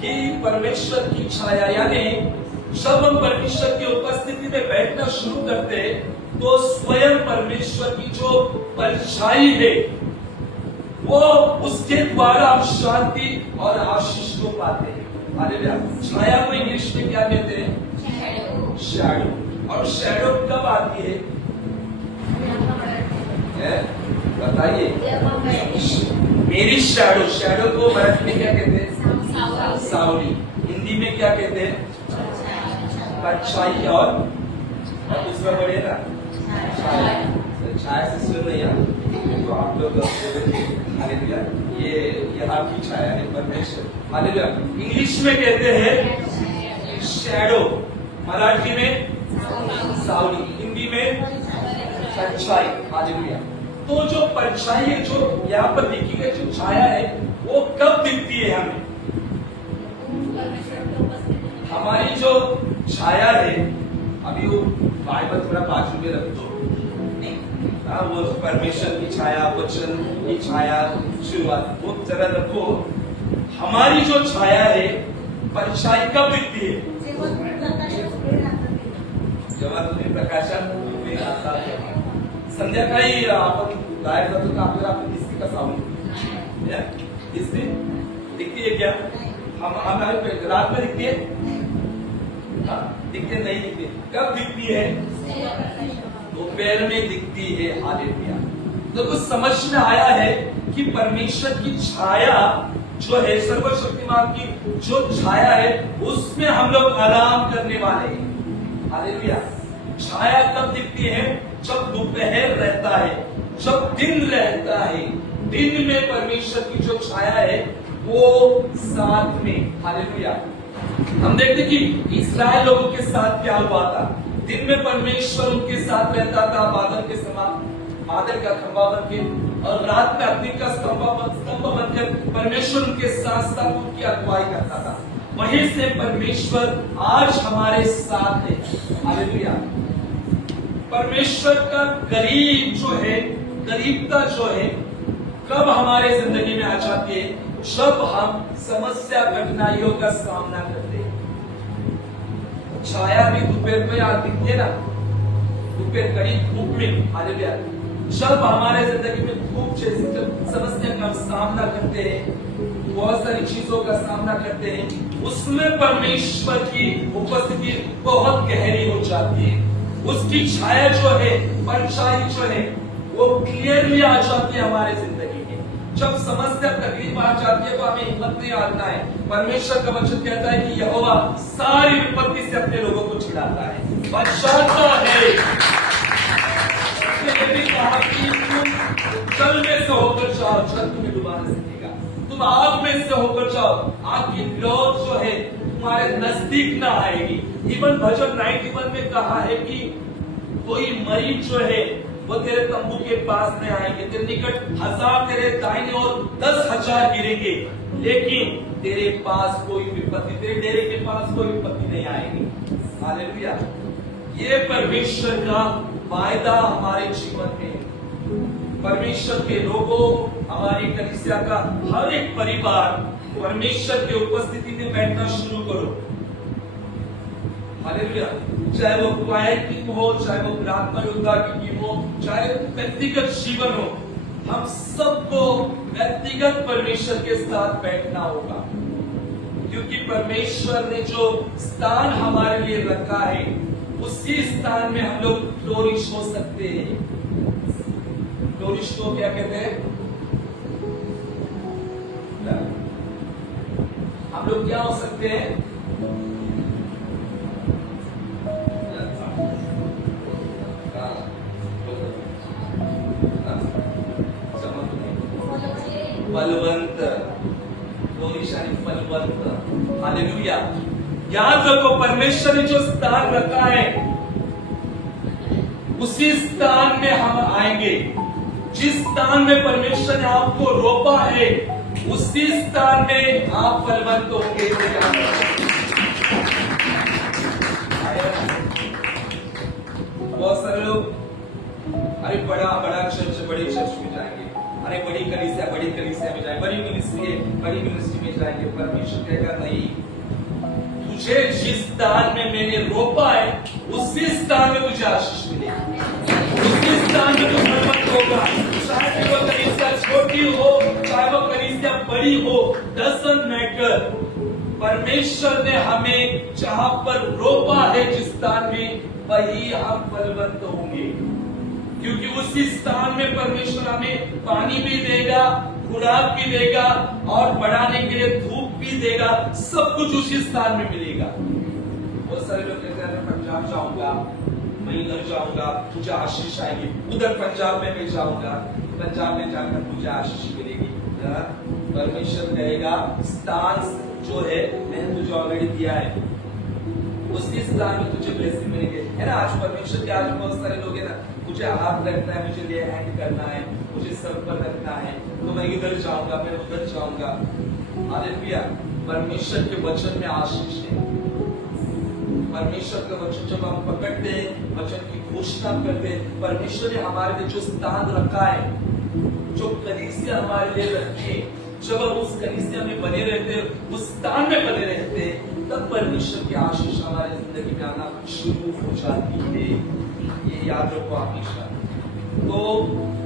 कि परमेश्वर की छाया, यानी जब हम परमेश्वर की उपस्थिति में बैठना शुरू करते हैं, तो स्वयं परमेश्वर की जो परछाई है, वो उसके द्वारा हम शांति और आशीष को पाते हैं। हालेलुया। छाया को इंग्लिश में क्या कहते हैं? शैडो। और शैडो कब आती है? बताइए। मेरी शैडो, शैडो को मराठी में क्या कहते हैं? सावली। हिंदी में क्या कहते हैं? परछाई। और दूसरा बढ़िया ना, छाया से सुन रही है तो आप लोग हालेलुया, ये आपकी छाया है परमेश्वर। हालेलुया। इंग्लिश में कहते हैं शैडो, मराठी में सावली, हिंदी में परछाई। हालेलुया। तो जो परछाई है, जो यहाँ पर लिखी गई जो छाया है, वो कब दिखती है हमें? हमारी जो छाया है अभी वो बाइबल थोड़ा बाजू में रख दो। हाँ, वो परमेश्वर की छाया, वचन की छाया, शुरुआत वो जरा रखो। हमारी जो छाया है परछाई कब दिखती है? जेव्हा तुम्ही प्रकाशात उभे राहता। संध्याकाळी आपण बाहेर जातो तर आपल्याला आपली दिसते का सावली? दिसते? दिखती है क्या? हम हमारे रात में दिखती है? हाँ, दिखते नहीं दिखती। कब दिखती है? दोपहर में दिखती है। हालेलुया। तो कुछ समझ में आया है कि परमेश्वर की छाया जो है, सर्वशक्तिमान की जो छाया है, उसमें हम लोग आराम करने वाले हैं। हालेलुया। छाया कब दिखती है? जब दोपहर रहता है, जब दिन रहता है। दिन में परमेश्वर की जो छाया है वो साथ में। हालेलुया। हम देखते कि इस्राएल लोगों के साथ क्या हुआ था। दिन में परमेश्वर उनके साथ रहता था बादल के समान, बादल का खंभा बन के, और रात में अग्नि का स्तंभ बनकर परमेश्वर उनके साथ साथ उनकी अगुवाई करता था। वहीं से परमेश्वर आज हमारे साथ है। हालेलुया। परमेश्वर का करीब जो है, करीबता जो है, कब हमारे जिंदगी में आ जाती है? जब हम समस्या कठिनाइयों का सामना करते हैं। छाया भी दोपहर में आज दिखती है ना, दोपहर कड़ी धूप में। हालेलुया। जब हमारे जिंदगी में धूप जैसी समस्या का सामना करते हैं, बहुत सारी चीजों का सामना करते हैं, उसमें परमेश्वर की उपस्थिति बहुत गहरी हो जाती है। उसकी छाया जो है, परछाई जो है, वो क्लियरली आ जाती है हमारे जिंदगी में। जब समस्या तकलीफ आ जाती है तो हमें हिम्मत नहीं हारना है। परमेश्वर का वचन कहता है कि यहोवा सारी विपत्ति से अपने लोगों को छिड़ाता है, बचाता है। उसने भी कहा कि तुम जल में से होकर जाओ, जल तुम्हें डुबा नहीं सकेगा। तुम आग में से होकर जाओ, आग की लौ जो है तुम्हारे नजदीक ना आएगी। इवन भजन 91 में कहा है कि कोई मरीज जो है वो तेरे तंबू के पास में आएंगे, तेरे निकट 1000 तेरे दाहिने और 10,000 गिरेंगे, लेकिन तेरे पास कोई विपत्ति, तेरे डेरे के पास कोई विपत्ति नहीं आएगी। हालेलुया। ये परमेश्वर का वायदा हमारे जीवन में। परमेश्वर के लोगों, हमारी कलीसिया का हर एक परिवार परमेश्वर की उपस्थिति में बैठना शुरू करो। हालेलुया। चाहे वो क्वायर टीम हो, चाहे वो प्रार्थना योद्धा की टीम हो, चाहे व्यक्तिगत जीवन हो, हम सबको व्यक्तिगत परमेश्वर के साथ बैठना होगा। क्योंकि परमेश्वर ने जो स्थान हमारे लिए रखा है, उसी स्थान में हम लोग फ्लोरिश हो सकते हैं। फ्लोरिश को क्या कहते हैं? हम लोग क्या हो सकते हैं? फलवंत, फ्लोरिश यानी फलवंत। हालेलुया। याद रखो, परमेश्वर ने जो स्थान रखा है उसी स्थान में हम आएंगे। जिस स्थान में परमेश्वर ने आपको रोपा है, उसी स्थान में आप फलवंत होंगे। बहुत सारे लोग अरे बड़ा चर्च, बड़े चर्च में जाएंगे, अरे बड़ी कलीसिया में जाएंगे, बड़ी मिनिस्ट्री में जाएंगे। परमेश्वर कहेगा नहीं, तुझे जिस स्थान में मैंने रोपा है उसी स्थान में तुझे आशीष मिलेगी, उसी स्थान में तू फलवंत होगा। चाहे वो कलीसिया छोटी हो, चाहे वो कलीसिया बड़ी हो, डजंट मैटर। परमेश्वर ने हमें जहां पर रोपा है, जिस स्थान में, वही हम फलवंत होंगे। क्योंकि उसी स्थान में परमेश्वर हमें पानी भी देगा, खुराक भी देगा, और बढ़ाने के लिए धूप भी देगा। सब कुछ उसी स्थान में मिलेगा। बहुत सारे लोग कहते हैं मैं पंजाब जाऊंगा, मैं इधर जाऊंगा, मुझे आशीष आएगी। उधर पंजाब में मैं जाऊंगा, पंजाब में जाकर मुझे आशीष मिलेगी। परमेश्वर कहेगा स्थान जो है मैंने तुझे ऑलरेडी दिया है, उसी स्थान में तुझे ब्लेसिंग मिलेगी। है ना। आज परमेश्वर के आज बहुत सारे लोग है ना, मुझे हाथ रखना है, मुझे ले हैंड करना है, मुझे सर पर रखना है, तो मैं इधर जाऊंगा, मैं उधर जाऊंगा। हालेलुया। परमेश्वर के वचन में आशीष है। परमेश्वर का वचन जब हम पकड़ते हैं, वचन की घोषणा करते हैं, परमेश्वर ने हमारे लिए जो स्थान रखा है, जो कलीसिया हमारे लिए रखी है, जब हम उस कलीसिया में बने रहते हैं, उस स्थान में बने रहते हैं, तब परमेश्वर की आशीष हमारी जिंदगी में आना शुरू हो जाती है। ये याद रखो हमेशा। तो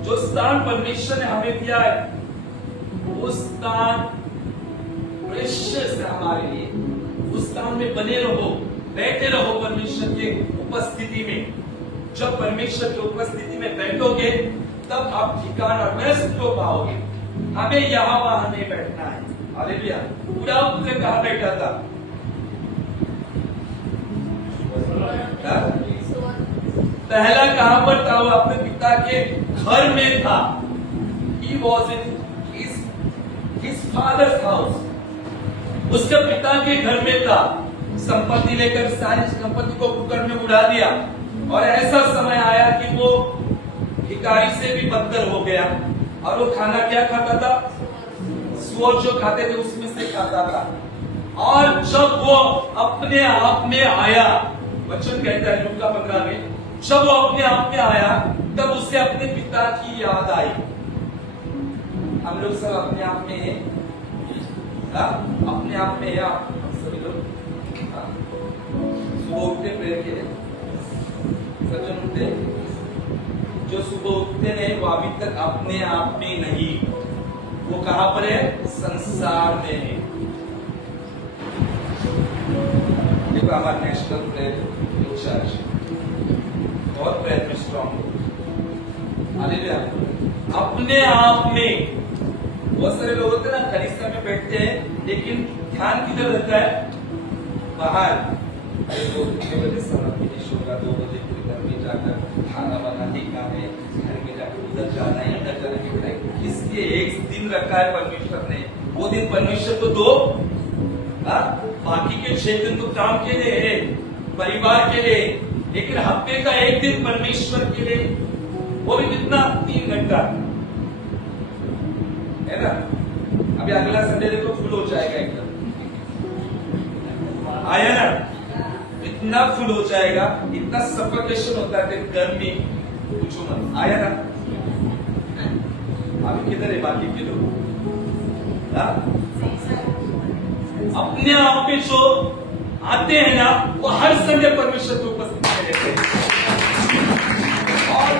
जो स्थान परमेश्वर ने हमें दिया है, वो स्थान प्रेशियस है हमारे लिए। उस स्थान में बने रहो, बैठे रहो परमेश्वर के उपस्थिति में। जब परमेश्वर की उपस्थिति में बैठोगे, तब आप ठिकाना रेस्ट को पाओगे। हमें यहाँ वहां नहीं बैठना है। हालेलुया। पूरा पुत्र कहाँ बैठा था? पहला कहां पर था? वो अपने पिता के घर में था। He was in his father's house. उसके पिता के घर में था। संपत्ति लेकर सारी संपत्ति को कुकर में उड़ा दिया, और ऐसा समय आया कि वो भिखारी से भी बदतर हो गया। और वो खाना क्या खाता था? सुअर जो खाते थे उसमें से खाता था। और जब वो अपने आप में आया, वचन कहता है लूका 15 में, जब वो अपने आप में आया, तब उसे अपने पिता की याद आई। हम लोग सब अपने आप में हैं, अपने आप में आप सभी लोग सुबह उठते प्रेयर के लिए सज्जन उठते, जो सुबह उठते नहीं वो अभी तक अपने आप में नहीं, वो कहां पर है? संसार में है। देखो हमारा नेशनल प्रेयर चर्च बहुत प्रेयर में स्ट्रॉन्ग हो। हालेलुया। अपने आप में बहुत सारे लोग होते हैं ना, कलीसिया में बैठते हैं, लेकिन ध्यान किधर रहता है? बाहर। अरे 2 बजे समय फिनिश होगा, 2 बजे पूरे घर में जाकर खाना बनाने का है, घर में जाकर उधर जाना है, इधर जाना है। इसलिए एक दिन रखा है परमेश्वर ने, वो दिन परमेश्वर को दो। बाकी के 6 दिन तो काम के लिए है, परिवार के लिए, लेकिन हफ्ते का एक दिन परमेश्वर के लिए, वो भी कितना? 3 घंटा है ना। अभी अगला संडे देखो फुल हो जाएगा एकदम, आया ना, इतना फुल हो जाएगा, इतना सफोकेशन होता है गर्मी, पूछो मत। आया ना। अभी किधर है बाकी के लोग? अपने आप में जो आते हैं ना, वो हर संडे परमेश्वर की उपस्थिति में रहते हैं, और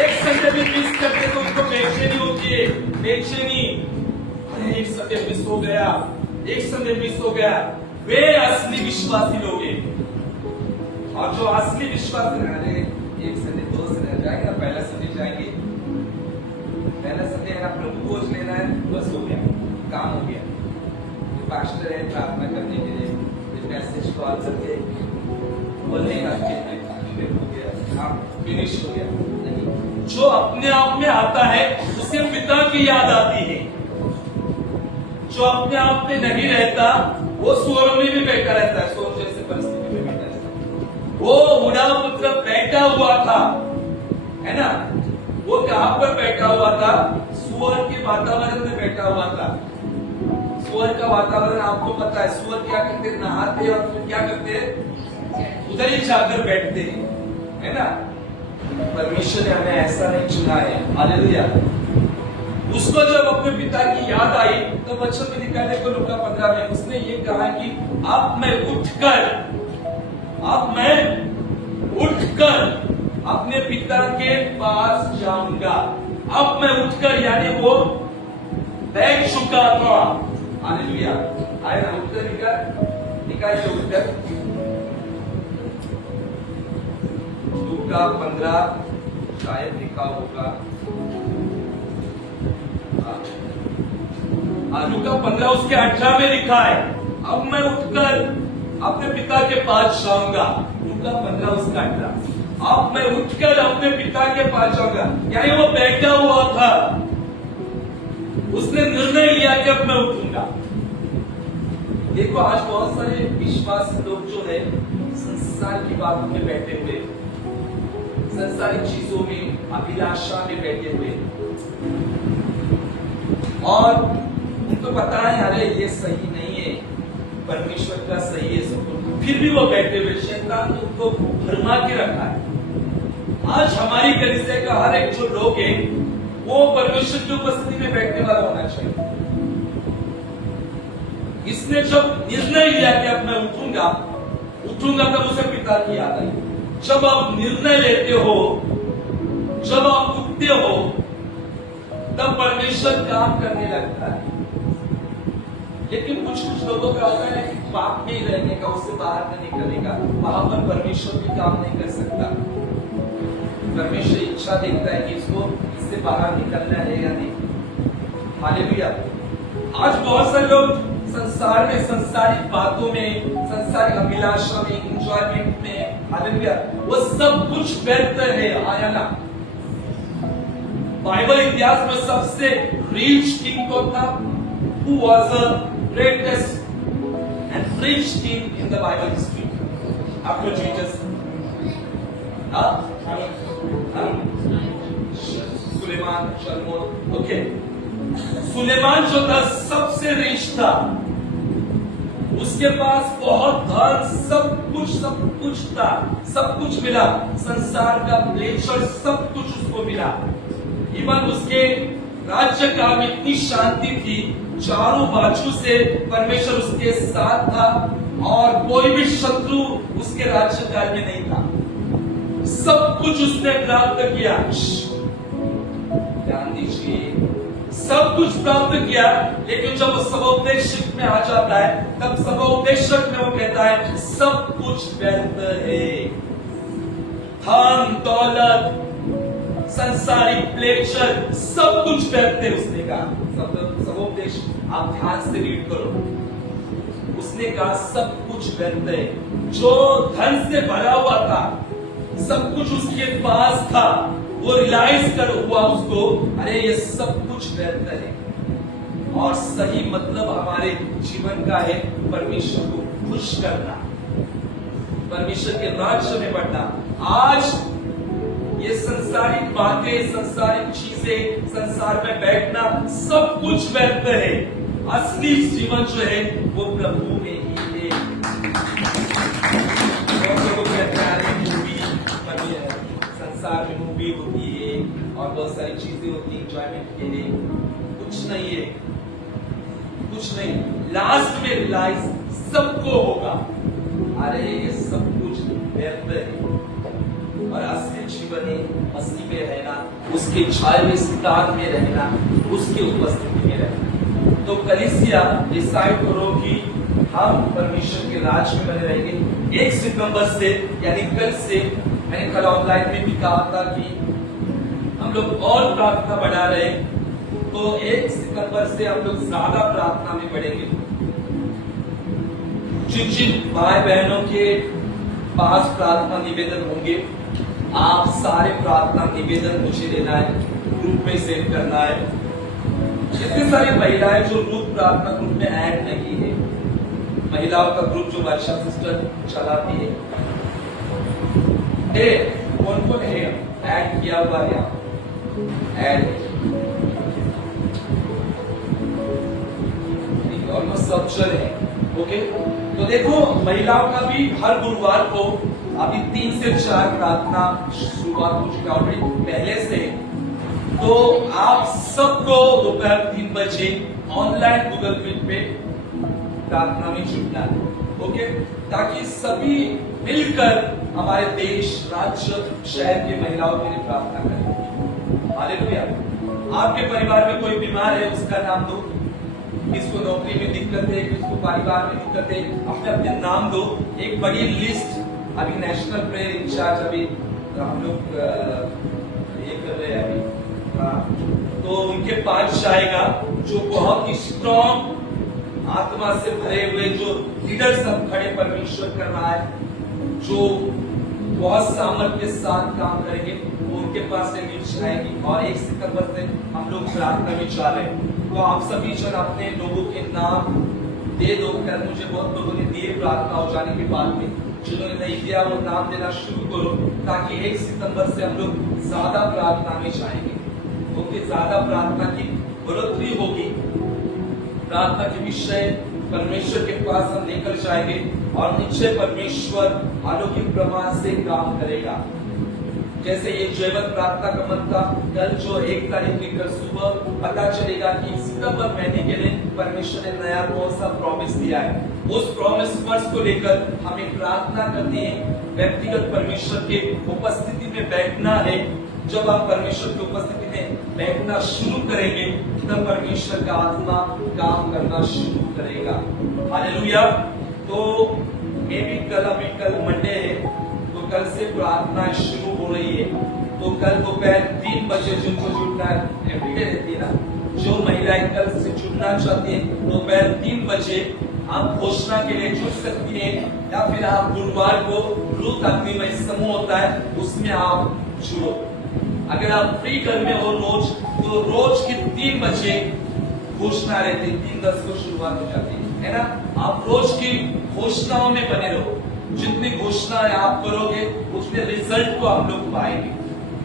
एक संडे में मिस करते तो उनको बेचैनी होती है, बेचैनी। अरे एक संडे मिस हो गया, एक संडे मिस हो गया। वे असली विश्वासी लोग हैं। और जो असली विश्वासी रहने, एक संडे 2 संडे जाएंगे ना, पहला संडे जाएंगे, पहला संडे है ना, प्रभु भोज लेना है, बस हो गया, काम हो गया। पास्टर है प्रार्थना करने के लिए, मैसेज कॉल करके बोलने का हो गया, काम फिनिश हो गया। नहीं, जो अपने आप में आता है उसे पिता की याद आती है। जो अपने आप में नहीं रहता, वो सुअरों में भी बैठा रहता है, सुअर जैसे परिस्थिति में बैठा रहता है। वो बूढ़ा पुत्र बैठा हुआ था, है ना, वो कहां पर बैठा हुआ था? सुअर के वातावरण में बैठा हुआ था। सुअर का वातावरण आपको पता है, सुअर क्या करते? नहाते और फिर क्या करते? उधर ही जाकर बैठते हैं, है ना। परमेश्वर ने हमें ऐसा नहीं चुना है। हालेलुया। उसको जब अपने पिता की याद आई, तो वचन में लिखा है लूका 15 में, उसने ये कहा कि अब मैं उठकर अपने पिता के पास जाऊंगा। अब मैं उठकर, यानी वो बैठ चुका था। हालेलुया। आए ना, उठकर निकाल से उठकर लूका 15 शायद लिखा होगा, लूका 15 उसके 18 में लिखा है, अब मैं उठकर अपने पिता के पास जाऊंगा। लूका 15 उसका 18, अब मैं उठकर अपने पिता के पास जाऊंगा। यानी वो बैठा हुआ था, उसने निर्णय लिया कि अब मैं उठूंगा। देखो आज बहुत सारे विश्वासी लोग जो है संसार की बातों में बैठे हुए, संसारिक चीजों में, अभिलाषा में बैठे हुए, और उनको पता है अरे ये सही नहीं है, परमेश्वर का सही है सब कुछ। फिर भी वो बैठे हुए, शैतान ने उनको भरमा के रखा है। आज हमारी कलीसिया का हर एक जो लोग है वो परमेश्वर की उपस्थिति में बैठने वाला होना चाहिए। इसने जब निर्णय लिया कि अब मैं उठूंगा तब उसे पिता की याद आई। जब आप निर्णय लेते हो, जब आप उठते हो, तब परमेश्वर काम करने लगता है। लेकिन कुछ लोगों का होता है कि पाप में ही रहने का, उससे बाहर नहीं निकलने का, वहां पर परमेश्वर भी काम नहीं कर सकता। परमेश्वर इच्छा देखता है कि इससे बाहर निकलना है या नहीं। हालेलुया। आज बहुत सारे लोग संसार में, संसारिक बातों में, संसारिक अभिलाषा में, इंजॉयमेंट में, हालेलुया, वो सब कुछ व्यर्थ है। आया ना? बाइबल इतिहास में सबसे रिच किंग कौन था? Who was the greatest and rich king in the Bible history after Jesus? सुलेमान, शलमोन। ओके, सुलेमान जो था सबसे रिच था, उसके पास बहुत धन, सब कुछ था, सब कुछ मिला, संसार का प्लेजर सब कुछ उसको मिला। इवन उसके राज्य काल में इतनी शांति थी, चारों बाजू से परमेश्वर उसके साथ था और कोई भी शत्रु उसके राज्य काल में नहीं था। सब कुछ उसने प्राप्त किया। ध्यान दीजिए, सब कुछ प्राप्त किया, लेकिन जब वो सबोपदेशक में आ जाता है, तब सबोपदेशक में वो कहता है सब कुछ व्यर्थ है। धन दौलत, संसारिक प्लेजर, सब कुछ व्यर्थ है। उसने कहा, सबोपदेश आप ध्यान से रीड करो, उसने कहा सब कुछ व्यर्थ है। जो धन से भरा हुआ था, सब कुछ उसके पास था, वो रियलाइज कर हुआ उसको, अरे ये सब कुछ व्यर्थ है। और सही मतलब हमारे जीवन का है परमेश्वर को खुश करना, परमेश्वर के राज्य में बढ़ना। आज ये संसारिक बातें, संसारिक चीजें, संसार में बैठना, सब कुछ व्यर्थ है। असली जीवन जो है वो प्रभु में ही है। संसार में मूवी होती है और बहुत सारी चीजें होती है एंजॉयमेंट के लिए, कुछ नहीं है, कुछ नहीं। लास्ट में रियलाइज सबको होगा, अरे ये सब कुछ व्यर्थ है। और असली जीवन है मसीह में रहना, उसके छाए हुए स्थान में रहना, उसकी उपस्थिति में रहना। तो कलीसिया डिसाइड करो कि हम परमेश्वर के राज में बने रहेंगे। 1 सितंबर से यानी कल से, मैंने कल ऑनलाइन में भी कहा था कि हम लोग और प्रार्थना बढ़ा रहे, तो 1 सितंबर से हम लोग ज्यादा प्रार्थना में बढ़ेंगे। जिन जिन भाई बहनों के पास प्रार्थना निवेदन होंगे, आप सारे प्रार्थना निवेदन मुझे देना है, ग्रुप में सेव करना है। इतनी सारी महिलाएं जो ग्रुप प्रार्थना ग्रुप में ऐड नहीं है, महिलाओं का ग्रुप जो वर्षा सिस्टर चलाती है, कौन कौन है ऐड किया हुआ है? ऐड ऑलमोस्ट सब चल है। ओके, तो देखो महिलाओं का भी हर गुरुवार को अभी 3 से 4 प्रार्थना शुरुआत हो चुकी है ऑलरेडी पहले से। तो आप सबको दोपहर 3 बजे ऑनलाइन गूगल मीट पे प्रार्थना में जुटना है। ओके, ताकि सभी मिलकर हमारे देश, राज्य, शहर की महिलाओं के लिए प्रार्थना करें। हालेलुया। आपके परिवार में कोई बीमार है, उसका नाम दो। किसको नौकरी में दिक्कत है, किसको परिवार में दिक्कत है, अपने अपने नाम दो। एक बड़ी लिस्ट अभी नेशनल प्रेयर इंचार्ज अभी हम लोग ये कर रहे हैं अभी, तो उनके पास जाएगा, जो बहुत ही स्ट्रॉन्ग आत्मा से भरे हुए जो लीडर सब खड़े परमेश्वर कर रहा है, जो बहुत सामर्थ्य के साथ काम करेंगे, वो उनके पास से लिस्ट आएगी। और 1 सितंबर से हम लोग प्रार्थना में जा रहे हैं। तो आप सभी जन अपने लोगों के नाम दे दो। कर मुझे बहुत लोगों ने दिए प्रार्थना हो जाने के बाद में, जिन्होंने नहीं दिया वो नाम देना शुरू करो, ताकि 1 सितंबर से हम लोग ज्यादा प्रार्थना में जाएंगे। क्योंकि ज्यादा प्रार्थना की बढ़ोतरी होगी, प्रार्थना के विषय परमेश्वर के पास हम लेकर जाएंगे और निश्चय परमेश्वर अलौकिक प्रमाण से काम करेगा। जैसे ये जयवंत प्रार्थना का मन था, कल जो 1 तारीख की कल सुबह पता चलेगा कि सितंबर महीने के लिए परमेश्वर ने नया कौन सा प्रॉमिस दिया है। उस प्रॉमिस वर्ष को लेकर हमें प्रार्थना करनी है, व्यक्तिगत परमेश्वर के उपस्थिति में बैठना है। जब आप परमेश्वर की उपस्थिति में बैठना शुरू करेंगे तब परमेश्वर का आत्मा काम करना शुरू करेगा। हालेलुया। तो मे भी कल मंडे है, तो कल से प्रार्थना शुरू हो रही है। तो कल दोपहर 3 बजे जिनको जुड़ना है, एवरीडे रहती है ना, जो महिलाएं कल से जुड़ना चाहती है दोपहर 3 बजे आप घोषणा के लिए जुड़ सकती हैं, या फिर आप गुरुवार को रूथ अग्निमय समूह होता है उसमें आप जुड़ो। अगर आप फ्री घर में हो रोज, तो रोज के 3 बजे घोषणा रहती है, 3:10 को शुरुआत हो जाती है ना। आप रोज की घोषणाओं में बने रहो, जितनी घोषणाएं आप करोगे उतने रिजल्ट को आप लोग पाएंगे,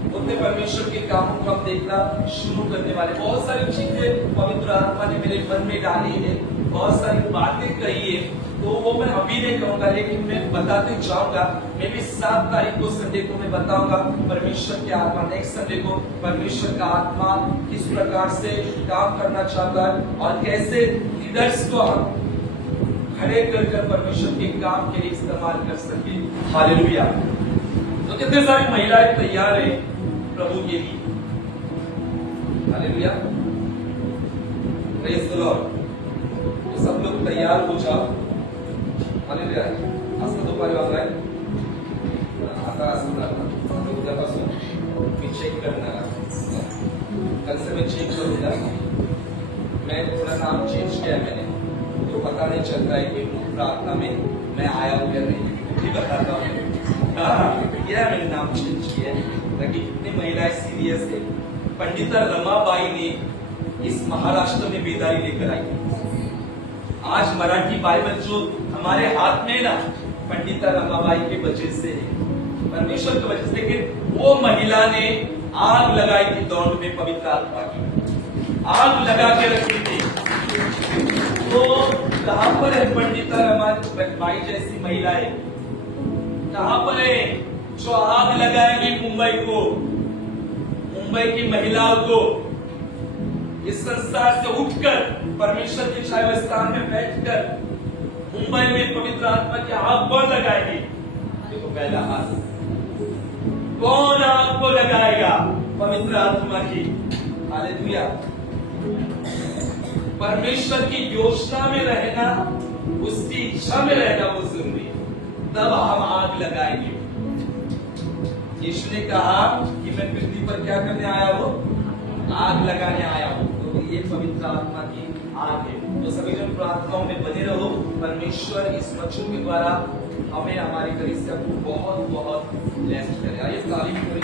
उतने परमेश्वर के कामों को हम देखना शुरू करने वाले। बहुत सारी चीजें पवित्र आत्मा ने मेरे मन में डाली है, बहुत सारी बातें कही है, तो वो मैं अभी नहीं कहूंगा, लेकिन मैं बताते जाऊंगा। मैं भी 7 तारीख को संडे को मैं बताऊंगा परमेश्वर की आत्मा, नेक्स्ट संडे को परमेश्वर का आत्मा किस प्रकार से काम करना चाहता है और कैसे लीडर्स को हम खड़े कर परमेश्वर के काम के लिए इस्तेमाल कर सके। हालेलुया। तो कितने सारी महिलाएं तैयार है प्रभु के लिए। Hallelujah, praise the Lord. तो सब लोग तैयार हो जाओ। हालेलुया। असं दुपारी वाजलाय, आता असं आता उद्यापासून मी चेक करणार आहे। कल से मैं चेक करूंगा। मैं थोड़ा नाम चेंज किया मैंने, तो पता नहीं चलता है कि प्रार्थना में मैं आया हूँ या नहीं, भी बताता हूँ। क्या मैंने नाम चेंज किया है ताकि कितनी महिलाएं सीरियस है। पंडिता रमाबाई ने इस महाराष्ट्र में बेदारी लेकर आई। आज मराठी बाइबल जो हमारे हाथ में ना, पंडिता रमाबाई के वजह से है, परमेश्वर की वजह से। लेकिन वो महिला ने आग लगाई थी दौड़ में, पवित्र आत्मा की आग लगा के रखी थी। तो कहां पर है पंडिता रमाबाई जैसी महिलाएं? कहां पर है जो आग लगाएंगी मुंबई को, मुंबई की महिलाओं को? इस संसार से उठकर परमेश्वर के छाया स्थान में बैठकर मुंबई में पवित्र आत्मा की आग कौन लगाएगी? देखो पहला हाथ, कौन आग को लगाएगा? पवित्र आत्मा की। हालेलुया। परमेश्वर की योजना में रहना, उसकी इच्छा में रहना वो जरूरी है, तब हम आग लगाएंगे। यीशु ने कहा कि मैं पृथ्वी पर क्या करने आया हूं? आग लगाने आया हूं। तो ये पवित्र आत्मा की आग है। तो सभी जन प्रार्थनाओं में बने रहो। परमेश्वर इस वचन के द्वारा हमें हमारी कलीसिया को बहुत बहुत ब्लेस्ड करे। आइए तारीफ करें।